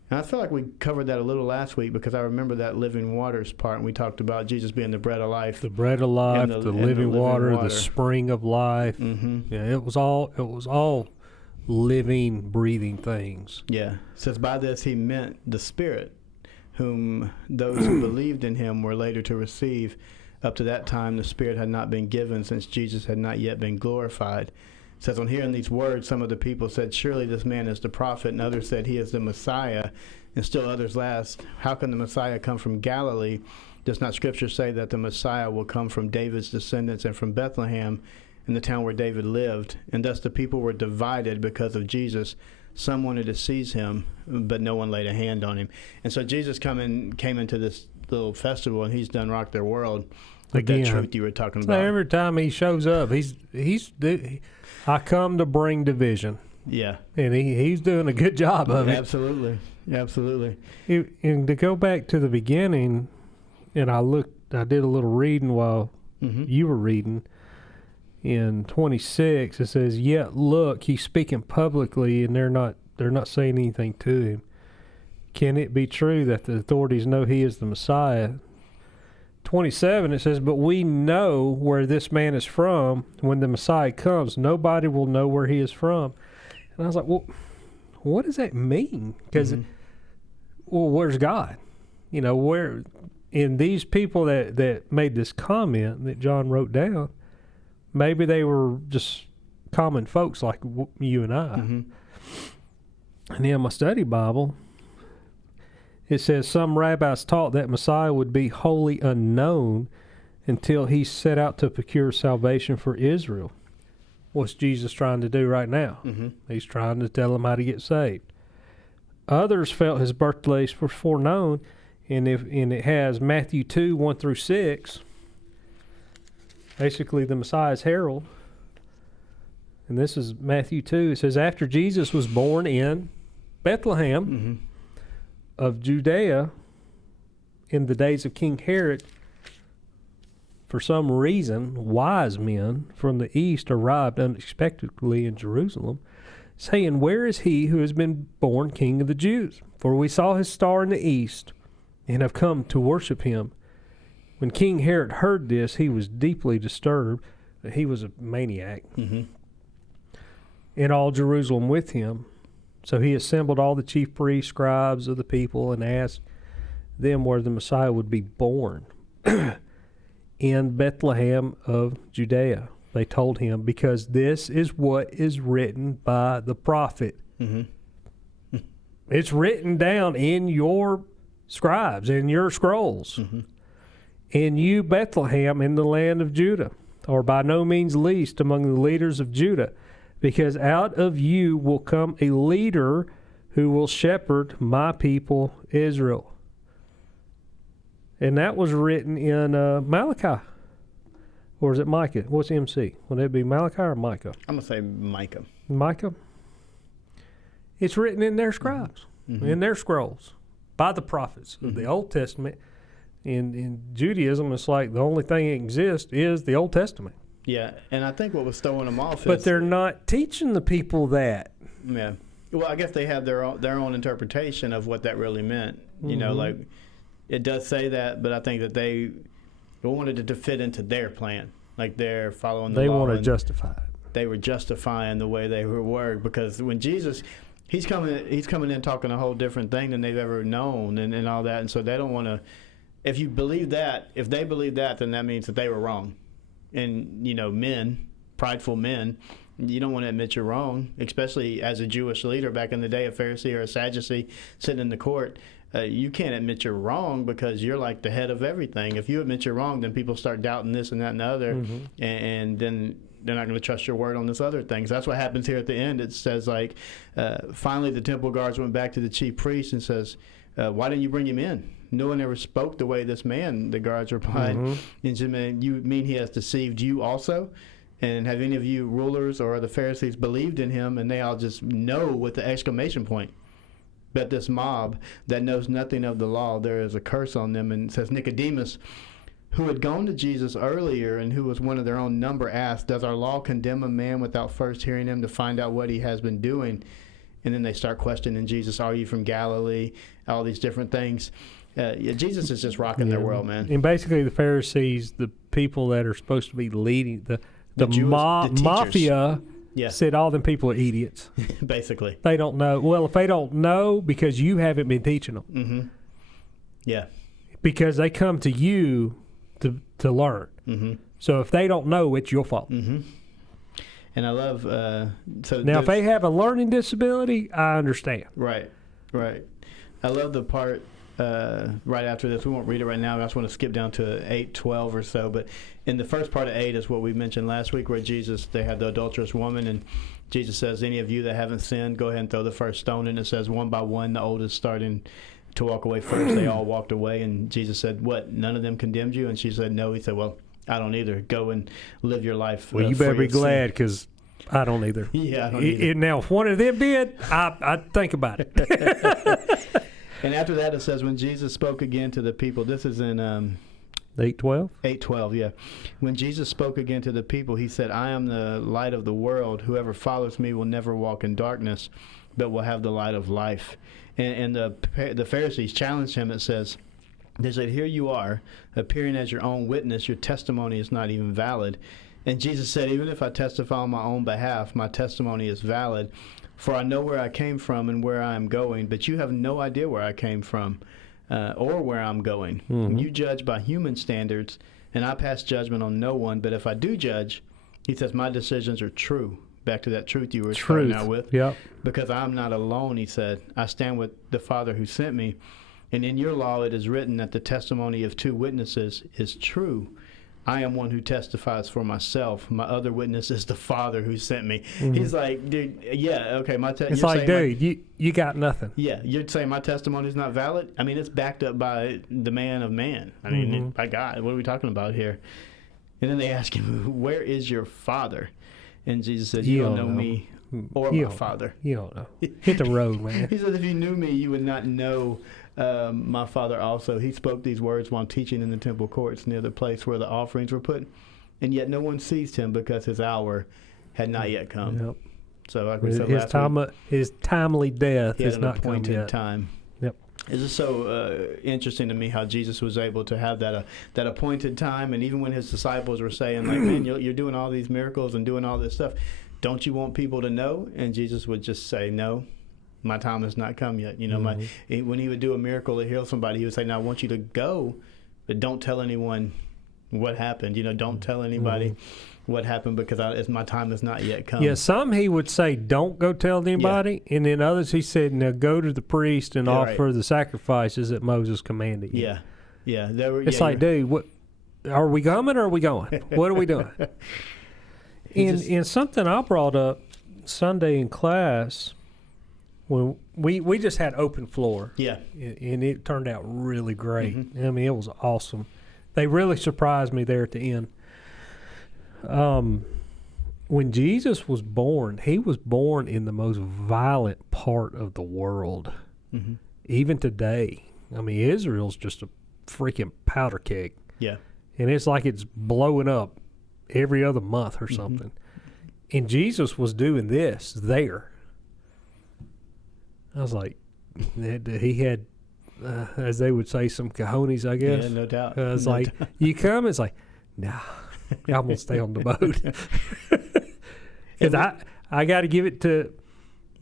And I feel like we covered that a little last week, because I remember that living waters part, and we talked about Jesus being the bread of life. The bread of life, the living water, the spring of life. Yeah, it was all living, breathing things. Yeah. It says, by this he meant the Spirit, whom those who believed in him were later to receive. Up to that time, the Spirit had not been given, since Jesus had not yet been glorified. It says, on hearing these words, some of the people said, surely this man is the prophet, and others said he is the Messiah, and still others asked, how can the Messiah come from Galilee? Does not Scripture say that the Messiah will come from David's descendants and from Bethlehem, in the town where David lived? And thus the people were divided because of Jesus. Some wanted to seize him, but no one laid a hand on him. And so Jesus came into this little festival, and he's done rocked their world. Like that truth you were talking about. Every time he shows up, I come to bring division. Yeah. And he's doing a good job of it. Absolutely. Absolutely. And to go back to the beginning, and I did a little reading while you were reading. In 26, it says, yet look, he's speaking publicly, and they're not saying anything to him. Can it be true that the authorities know he is the Messiah? 27, it says, but we know where this man is from. When the Messiah comes, nobody will know where he is from. And I was like, well, what does that mean? Because, well, where's God? You know, where, in these people that made this comment that John wrote down, maybe they were just common folks like you and I. And in my study Bible, it says some rabbis taught that Messiah would be wholly unknown until he set out to procure salvation for Israel. What's Jesus trying to do right now? He's trying to tell them how to get saved. Others felt his birthplace was foreknown, and it has Matthew 2, 1 through 6. Basically, the Messiah's herald. And this is Matthew 2. It says, after Jesus was born in Bethlehem of Judea in the days of King Herod, for some reason, wise men from the east arrived unexpectedly in Jerusalem, saying, where is he who has been born King of the Jews? For we saw his star in the east and have come to worship him. When King Herod heard this, he was deeply disturbed. He was a maniac. And all Jerusalem with him. So he assembled all the chief priests, scribes of the people, and asked them where the Messiah would be born. In Bethlehem of Judea, they told him, because this is what is written by the prophet. It's written down in your scribes, in your scrolls. And you, Bethlehem, in the land of Judah, are by no means least among the leaders of Judah, because out of you will come a leader who will shepherd my people Israel. And that was written in Malachi. Or is it Micah? What's MC? Would it be Malachi or Micah? I'm going to say Micah. Micah? It's written in their scribes, in their scrolls, by the prophets of the Old Testament. In Judaism, it's like the only thing that exists is the Old Testament. Yeah, and I think what was throwing them off But they're not teaching the people that. Yeah. Well, I guess they have their own interpretation of what that really meant. You know, like, it does say that, but I think that they wanted it to fit into their plan. Like, they're following the law. They want to justify it. They were justifying the way they were worded, because when Jesus, he's coming in talking a whole different thing than they've ever known and all that, and so they don't want to. If you believe that, if they believe that, then that means that they were wrong. And, you know, prideful men, you don't want to admit you're wrong, especially as a Jewish leader back in the day, a Pharisee or a Sadducee sitting in the court. You can't admit you're wrong because you're like the head of everything. If you admit you're wrong, then people start doubting this and that and the other, and then they're not going to trust your word on this other things. That's what happens here at the end. It says, like, finally the temple guards went back to the chief priest and says, why didn't you bring him in? No one ever spoke the way this man, the guards replied. And said, man, you mean he has deceived you also? And have any of you rulers or the Pharisees believed in him? And they all just know with the exclamation point. But this mob that knows nothing of the law, there is a curse on them. And it says, Nicodemus, who had gone to Jesus earlier and who was one of their own number, asked, does our law condemn a man without first hearing him to find out what he has been doing? And then they start questioning Jesus, are you from Galilee? All these different things. Jesus is just rocking their world, man. And basically the Pharisees, the people that are supposed to be leading, the mafia, said all them people are idiots. Basically. They don't know. Well, if they don't know, because you haven't been teaching them. Yeah. Because they come to you to learn. So if they don't know, it's your fault. And I love so now if they have a learning disability, I understand. Right. I love the part right after this. We won't read it right now. I just want to skip down to 8:12 or so. But in the first part of 8 is what we mentioned last week, where they had the adulterous woman, and Jesus says, any of you that haven't sinned, go ahead and throw the first stone. And it says one by one, the oldest starting to walk away first. They all walked away, and Jesus said, what, none of them condemned you? And she said, no. He said, well, I don't either. Go and live your life. Well, you better be glad, because I don't either. Yeah, I don't either. Now, if one of them did, I'd think about it. And after that, it says, when Jesus spoke again to the people, this is in 8:12? 8:12, yeah. When Jesus spoke again to the people, he said, I am the light of the world. Whoever follows me will never walk in darkness, but will have the light of life. And the Pharisees challenged him. It says, they said, here you are, appearing as your own witness. Your testimony is not even valid. And Jesus said, even if I testify on my own behalf, my testimony is valid. For I know where I came from and where I am going, but you have no idea where I came from or where I'm going. Mm-hmm. You judge by human standards, and I pass judgment on no one. But if I do judge, he says, my decisions are true. Back to that truth you were starting out with. Yep. Because I'm not alone, he said. I stand with the Father who sent me. And in your law it is written that the testimony of two witnesses is true. I am one who testifies for myself. My other witness is the Father who sent me. Mm-hmm. He's like, dude, yeah, okay. It's like, dude, you got nothing. Yeah, you're saying my testimony is not valid? I mean, it's backed up by the man of man. I mean, by God. What are we talking about here? And then they ask him, where is your Father? And Jesus said, you don't know me or my Father. You don't know. Hit the road, man. He said, if you knew me, you would not know my Father also. He spoke these words while teaching in the temple courts near the place where the offerings were put, and yet no one seized him because his hour had not yet come. Yep. So like we said his timely death is not come yet. He had an appointed time. Yep. It's just so interesting to me how Jesus was able to have that appointed time, and even when his disciples were saying, like, man, you're doing all these miracles and doing all this stuff, don't you want people to know? And Jesus would just say, no, my time has not come yet. You know, when he would do a miracle to heal somebody, he would say, now I want you to go, but don't tell anyone what happened. You know, don't tell anybody what happened, because my time has not yet come. Yeah, some he would say, don't go tell anybody, and then others he said, now go to the priest and offer the sacrifices that Moses commanded you. Yeah. It's like, dude, what, are we coming or are we going? What are we doing? And something I brought up Sunday in class, when we just had open floor. Yeah. And it turned out really great. Mm-hmm. I mean, it was awesome. They really surprised me there at the end. When Jesus was born, he was born in the most violent part of the world. Mm-hmm. Even today. I mean, Israel's just a freaking powder keg. Yeah. And it's like it's blowing up every other month or something. And Jesus was doing this there. I was like, he had, as they would say, some cojones, I guess. Yeah, no doubt. I was like, you come? It's like, nah, I'm going to stay on the boat. Because I got to give it to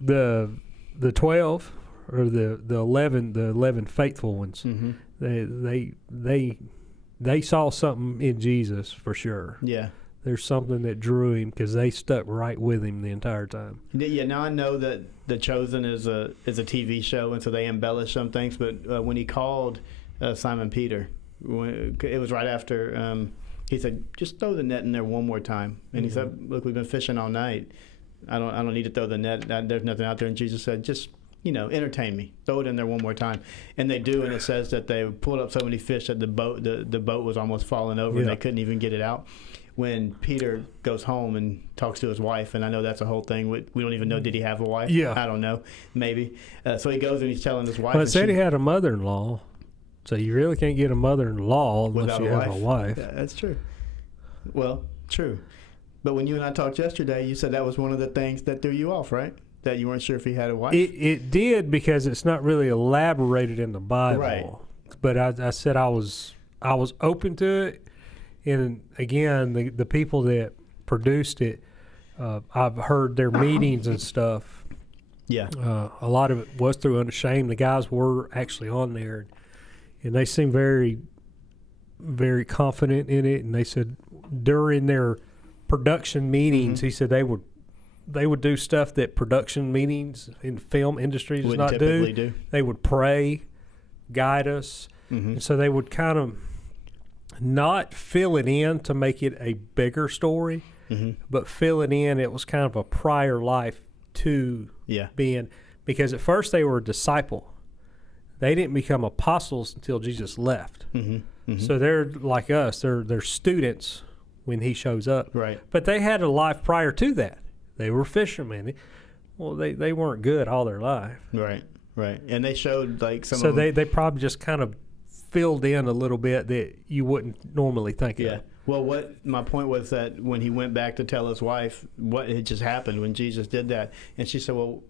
the 12 or the 11 faithful ones. Mm-hmm. They saw something in Jesus for sure. Yeah. There's something that drew him because they stuck right with him the entire time. Yeah, now I know that The Chosen is a TV show, and so they embellish some things. But when he called Simon Peter, it was right after he said, "Just throw the net in there one more time." And he said, "Look, we've been fishing all night. I don't need to throw the net. There's nothing out there." And Jesus said, "Just entertain me. Throw it in there one more time." And they do, and it says that they pulled up so many fish that the boat was almost falling over, and they couldn't even get it out. When Peter goes home and talks to his wife, and I know that's a whole thing. We don't even know, did he have a wife? Yeah. I don't know. Maybe. So he goes and he's telling his wife. Well, it said he had a mother-in-law, so you really can't get a mother-in-law unless you have a wife. Yeah, that's true. Well, true. But when you and I talked yesterday, you said that was one of the things that threw you off, right? That you weren't sure if he had a wife? It did, because it's not really elaborated in the Bible. Right. But I said I was open to it. And again, the people that produced it, I've heard their meetings and stuff. Yeah. A lot of it was through Unashamed. The guys were actually on there, and they seemed very, very confident in it. And they said during their production meetings. He said they would do stuff that production meetings in film industry does Wouldn't not typically do. They would pray, guide us. And so they would kind of not fill it in to make it a bigger story, but fill it in. It was kind of a prior life to being, because at first they were a disciple. They didn't become apostles until Jesus left. So they're like us. They're students when he shows up. Right. But they had a life prior to that. They were fishermen. Well, they weren't good all their life. Right. Right. And they showed like some. So of them. they probably just kind of filled in a little bit that you wouldn't normally think of. Well, what my point was that when he went back to tell his wife what had just happened when Jesus did that, and she said, "Well,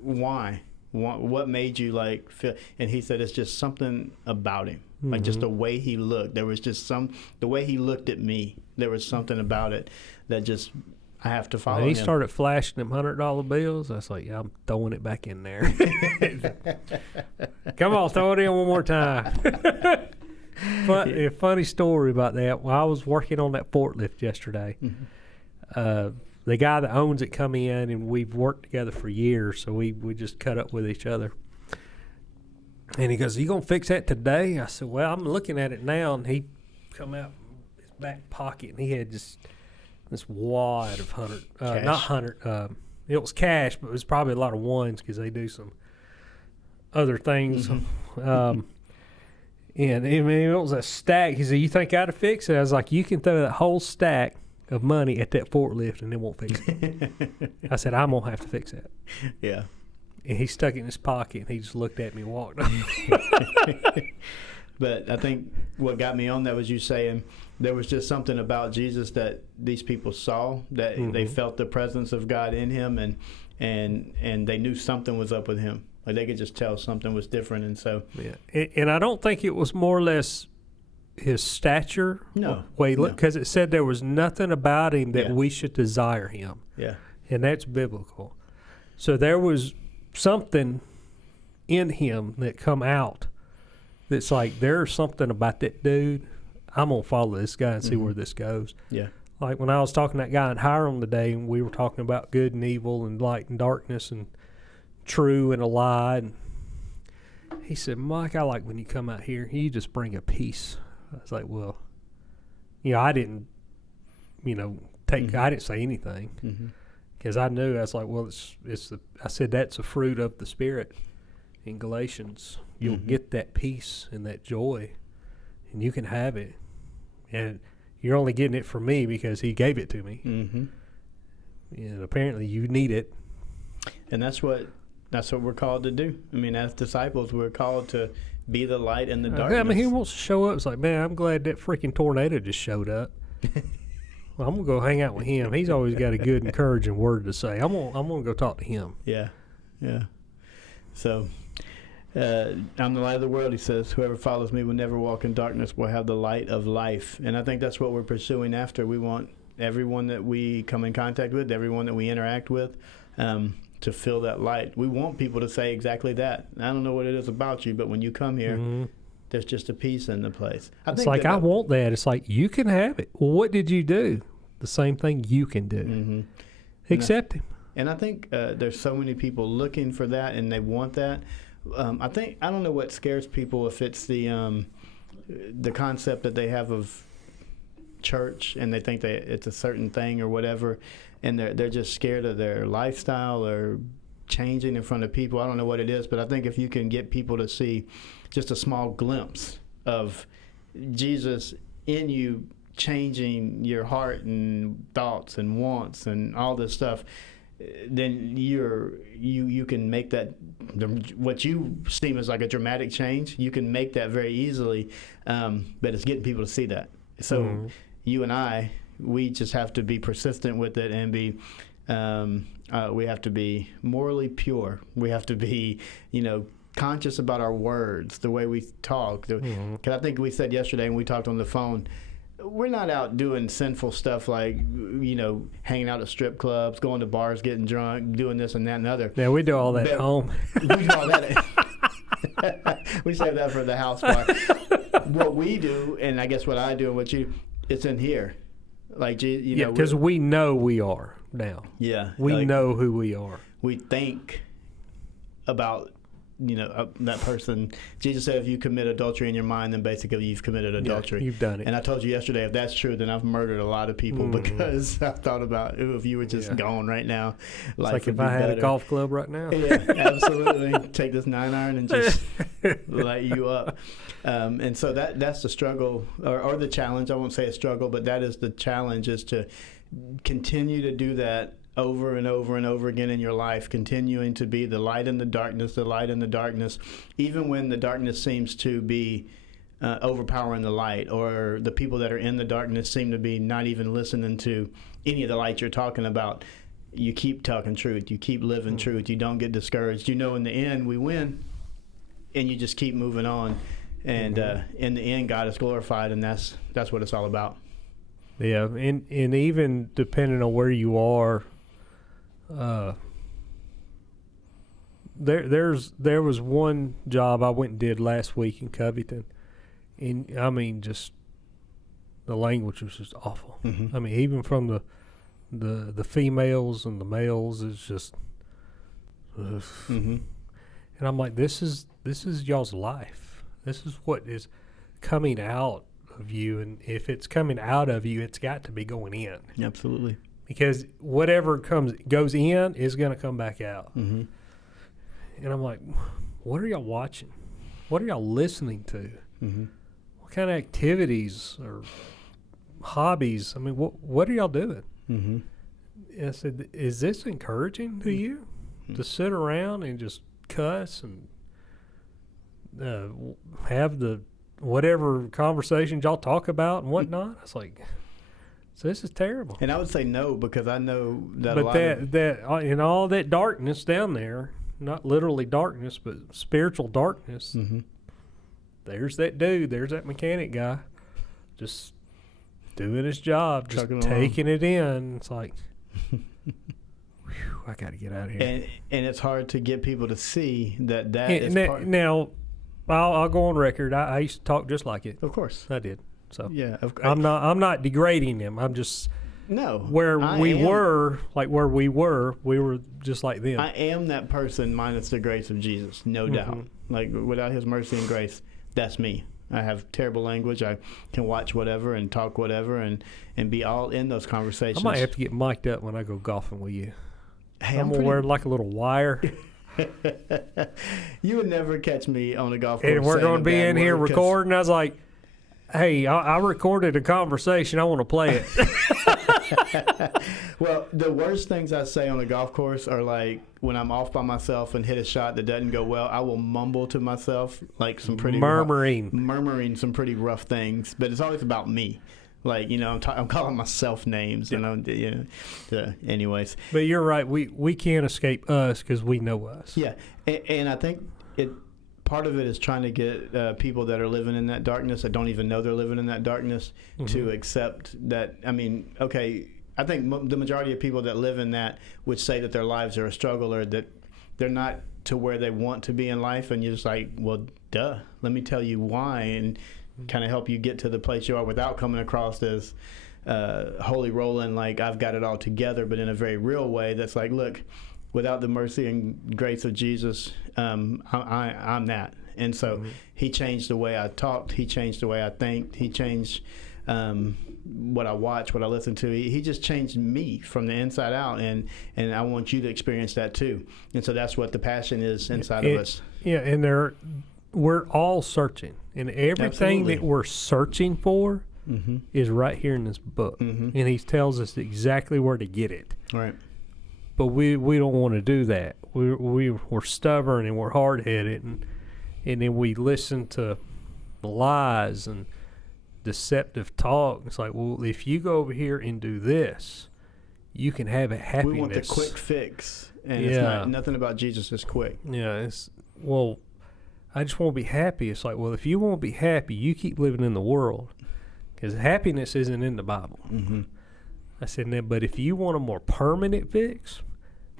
why? What made you like feel?" And he said, "It's just something about him, like just the way he looked. There was just the way he looked at me. There was something about it that just I have to follow when he him." started flashing them $100 bills, I was like, "Yeah, I'm throwing it back in there." Come on, throw it in one more time. But a funny story about that. While I was working on that forklift yesterday, the guy that owns it come in, and we've worked together for years, so we just cut up with each other. And he goes, "You gonna fix that today?" I said, "Well, I'm looking at it now." And he come out his back pocket, and he had just this wad of not 100. It was cash, but it was probably a lot of ones because they do some other things. And I mean, it was a stack. He said, "You think I'd fix it?" I was like, "You can throw that whole stack of money at that forklift and it won't fix it." I said, "I'm going to have to fix that." Yeah. And he stuck it in his pocket, and he just looked at me and walked off. But I think what got me on that was you saying there was just something about Jesus that these people saw, that they felt the presence of God in him, and they knew something was up with him. Like they could just tell something was different, and so and I don't think it was more or less his stature. No, way look, because it said there was nothing about him that we should desire him. Yeah, and that's biblical. So there was something in him that come out that's like, there's something about that dude. I'm gonna follow this guy and see where this goes. Yeah. Like when I was talking to that guy in Hiram today, and we were talking about good and evil and light and darkness and true and a lie, and he said, "Mike, I like when you come out here, you just bring a peace." I was like, "Well, I didn't, I didn't say anything because I knew." I was like, "Well, I said that's a fruit of the Spirit in Galatians. You'll get that peace and that joy, and you can have it, and you're only getting it from me because He gave it to me. And apparently, you need it." And that's what we're called to do. I mean, as disciples, we're called to be the light in the darkness. I mean, He wants to show up. It's like, man, I'm glad that freaking tornado just showed up. Well, I'm gonna go hang out with him. He's always got a good, encouraging word to say. I'm gonna go talk to him. Yeah. So, I'm the light of the world. He says, "Whoever follows me will never walk in darkness, will have the light of life." And I think that's what we're pursuing after. We want everyone that we come in contact with, everyone that we interact with, to feel that light. We want people to say exactly that. I don't know what it is about you, but when you come here, there's just a peace in the place. It's like, I want that. It's like, you can have it. Well, what did you do? The same thing you can do. Accept Him. And I think there's so many people looking for that, and they want that. I don't know what scares people, if it's the concept that they have of church, and they think that it's a certain thing or whatever, and they're just scared of their lifestyle or changing in front of people. I don't know what it is, but I think if you can get people to see just a small glimpse of Jesus in you, changing your heart and thoughts and wants and all this stuff, then you can make that, what you seem as like a dramatic change, you can make that very easily, but it's getting people to see that. So you and I, we just have to be persistent with it and be we have to be morally pure. We have to be conscious about our words, the way we talk. Because I think we said yesterday when we talked on the phone, we're not out doing sinful stuff like, hanging out at strip clubs, going to bars, getting drunk, doing this and that and other. Yeah, we do all that at home. We do all that. We save that for the house bar. What we do, and I guess what I do and what you, it's in here. Like, you Yeah, know, because we know we are now. yeah, We like, know who we are. we think about, you know, that person. Jesus said, if you commit adultery in your mind, then basically you've committed adultery. Yeah, you've done it. And I told you yesterday, if that's true, then I've murdered a lot of people because I've thought about if you were just gone right now, life Like would if be I had better. a golf club right now. Yeah, absolutely. Take this 9-iron and just light you up. And so that's the struggle or the challenge. I won't say a struggle, but that is the challenge, is to continue to do that over and over and over again in your life, continuing to be the light in the darkness, even when the darkness seems to be overpowering the light, or the people that are in the darkness seem to be not even listening to any of the light you're talking about. You keep talking truth. You keep living truth. You don't get discouraged. You know, in the end, we win, and you just keep moving on. And in the end, God is glorified, and that's what it's all about. Yeah, and even depending on where you are, there was one job I went and did last week in Covington, and I mean, just the language was just awful. I mean, even from the females and the males, it's just, and I'm like, this is y'all's life. This is what is coming out of you, and if it's coming out of you, it's got to be going in. Absolutely. Because whatever goes in is going to come back out. And I'm like, what are y'all watching? What are y'all listening to? What kind of activities or hobbies? I mean, what are y'all doing? And I said, is this encouraging to you to sit around and just cuss and have the whatever conversations y'all talk about and whatnot? It's like, so this is terrible. And I would say no, because I know that But that in all that darkness down there, not literally darkness, but spiritual darkness, there's that dude, there's that mechanic guy, just doing his job, just taking it in. It's like, whew, I got to get out of here. And it's hard to get people to see that is part. Now, I'll go on record. I used to talk just like it. Of course, I did. So yeah, I'm not degrading them. I'm just where we were just like them. I am that person minus the grace of Jesus, no doubt. Like, without His mercy and grace, that's me. I have terrible language. I can watch whatever and talk whatever and be all in those conversations. I might have to get mic'd up when I go golfing with you. Hey, I'm gonna wear like a little wire. You would never catch me on a golf course. And we're going to be in here recording. I was like, hey, I recorded a conversation. I want to play it. Well, the worst things I say on a golf course are like when I'm off by myself and hit a shot that doesn't go well, I will mumble to myself like some pretty murmuring some pretty rough things. But it's always about me. Like, you know, I'm calling myself names, anyways. But you're right. We can't escape us because we know us. Yeah, and I think part of it is trying to get people that are living in that darkness, that don't even know they're living in that darkness, to accept that. I mean, okay, I think the majority of people that live in that would say that their lives are a struggle, or that they're not to where they want to be in life, and you're just like, well, duh, let me tell you why, and kind of help you get to the place you are without coming across as holy rolling, like I've got it all together, but in a very real way that's like, look, without the mercy and grace of Jesus, I'm that. And so He changed the way I talked. He changed the way I think. He changed what I watch, what I listen to. He just changed me from the inside out, and I want you to experience that too. And so that's what the passion is inside of us. Yeah, and we're all searching, and everything that we're searching for is right here in this book, and He tells us exactly where to get it. Right. But we don't want to do that. We're stubborn and we're hard-headed, and then we listen to lies and deceptive talk. It's like, well, if you go over here and do this, you can have a happiness. We want the quick fix, and it's not, nothing about Jesus is quick. Yeah, I just want to be happy. It's like, well, if you want to be happy, you keep living in the world, because happiness isn't in the Bible. I said, no, but if you want a more permanent fix,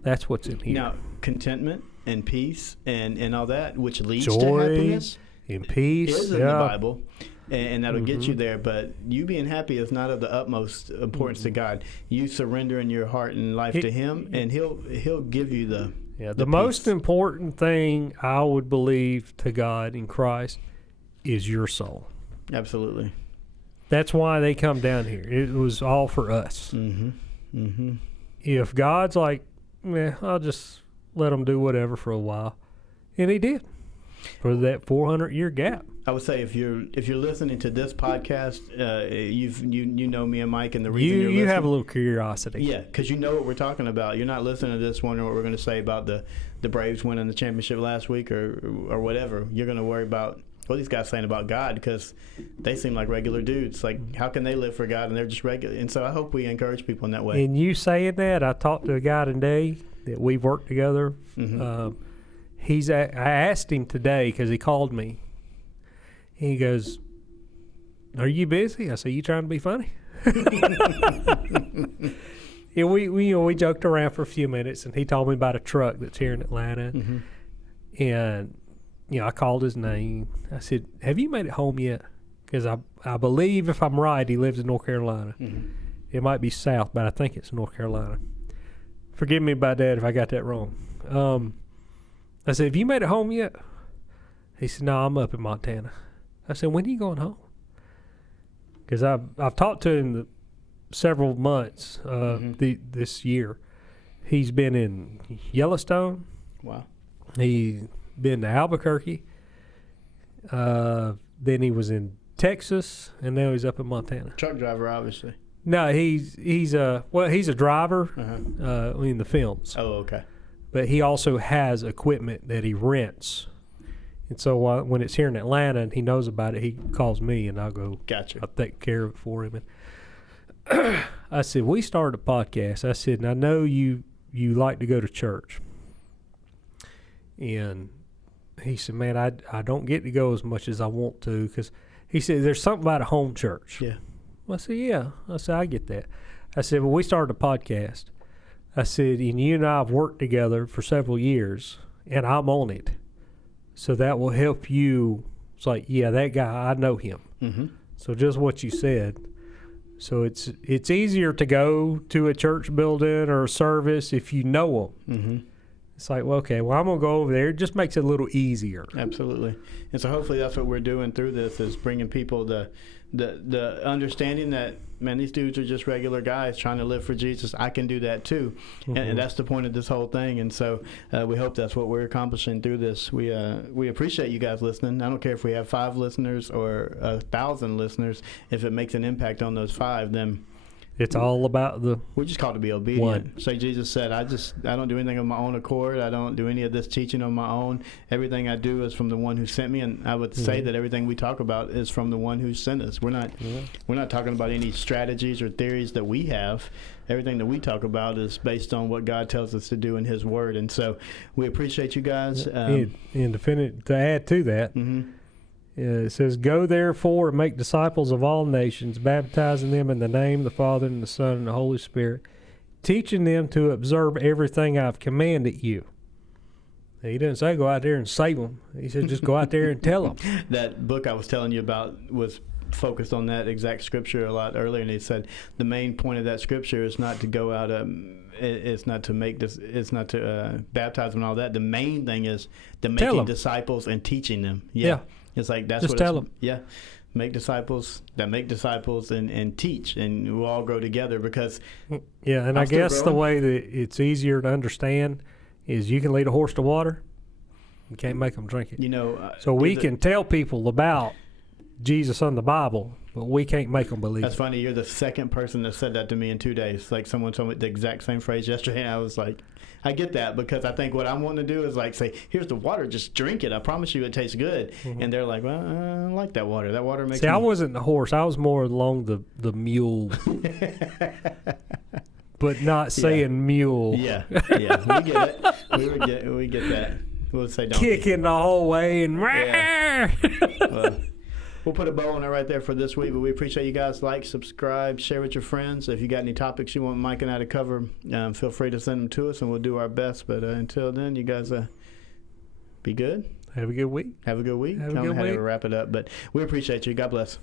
that's what's in here. Now, contentment and peace and all that, which leads joy to happiness and peace is in the Bible. and that'll get you there. But you being happy is not of the utmost importance to God. You surrendering your heart and life to Him, and He'll give you the the most important thing I would believe to God in Christ is your soul. Absolutely. That's why they come down here. It was all for us. If God's like, I'll just let them do whatever for a while, and He did for that 400-year gap. I would say if you're listening to this podcast, you know me and Mike, and the reason you're listening, you have a little curiosity. Yeah, because you know what we're talking about. You're not listening to this wondering what we're going to say about the Braves winning the championship last week or whatever. You're going to worry about what these guys saying about God, because they seem like regular dudes. Like, how can they live for God and they're just regular? And so I hope we encourage people in that way. And you saying that, I talked to a guy today that we've worked together. I asked him today because he called me. He goes, "Are you busy?" I said, "You trying to be funny?" And we joked around for a few minutes, and he told me about a truck that's here in Atlanta. And I called his name. I said, "Have you made it home yet?" Because I believe, if I'm right, he lives in North Carolina. It might be south, but I think it's North Carolina. Forgive me about that if I got that wrong. I said, "Have you made it home yet?" He said, "No, I'm up in Montana." I said, "When are you going home?" Because I've talked to him several months this year. He's been in Yellowstone. Wow. He's been to Albuquerque. Then he was in Texas, and now he's up in Montana. Truck driver, obviously. No, he's a driver in the films. Oh, okay. But he also has equipment that he rents. And so when it's here in Atlanta and he knows about it, he calls me, and I'll go. Gotcha. I'll take care of it for him. And I said, we started a podcast. I said, and I know you like to go to church. And he said, man, I don't get to go as much as I want to, because he said, there's something about a home church. Yeah. Well, I said, yeah. I said, I get that. I said, well, we started a podcast. I said, and you and I have worked together for several years, and I'm on it. So that will help you. It's like, yeah, that guy, I know him. So just what you said. So it's easier to go to a church building or a service if you know them. It's like, well, okay, well, I'm going to go over there. It just makes it a little easier. Absolutely. And so hopefully that's what we're doing through this, is bringing people the understanding that, man, these dudes are just regular guys trying to live for Jesus. I can do that too. And that's the point of this whole thing. And so we hope that's what we're accomplishing through this. We appreciate you guys listening. I don't care if we have 5 listeners or 1,000 listeners. If it makes an impact on those 5, then it's all about we're just called to be obedient. One. So Jesus said, I don't do anything on my own accord. I don't do any of this teaching on my own. Everything I do is from the one who sent me. And I would say that everything we talk about is from the one who sent us. We're not talking about any strategies or theories that we have. Everything that we talk about is based on what God tells us to do in His Word. And so we appreciate you guys. And to add to that, it says, "Go therefore and make disciples of all nations, baptizing them in the name of the Father and the Son and the Holy Spirit, teaching them to observe everything I've commanded you." He didn't say go out there and save them. He said just go out there and tell them. That book I was telling you about was focused on that exact scripture a lot earlier, and he said the main point of that scripture is not to go out. It's not to make this. It's not to baptize them and all that. The main thing is to making disciples and teaching them. Yeah. It's like that's just what tell them. Yeah, make disciples that make disciples and teach, and we'll all grow together because. Yeah, and I guess the way that it's easier to understand is you can lead a horse to water, you can't make them drink it. So we can tell people about Jesus on the Bible, but we can't make them believe. That's funny. You're the second person that said that to me in 2 days. Like someone told me the exact same phrase yesterday, and I was like, I get that, because I think what I'm wanting to do is like say, here's the water, just drink it. I promise you it tastes good. And they're like, well, I don't like that water. That water makes I wasn't the horse. I was more along the mule. But not saying mule. Yeah. We get it. We get that. We'll say donkey. Kicking the whole way and well, we'll put a bow on it right there for this week, but we appreciate you guys. Like, subscribe, share with your friends. If you got any topics you want Mike and I to cover, feel free to send them to us, and we'll do our best. But until then, you guys be good. Have a good week. Have a good week. Have a I don't good know how to week. wrap it up, but we appreciate you. God bless.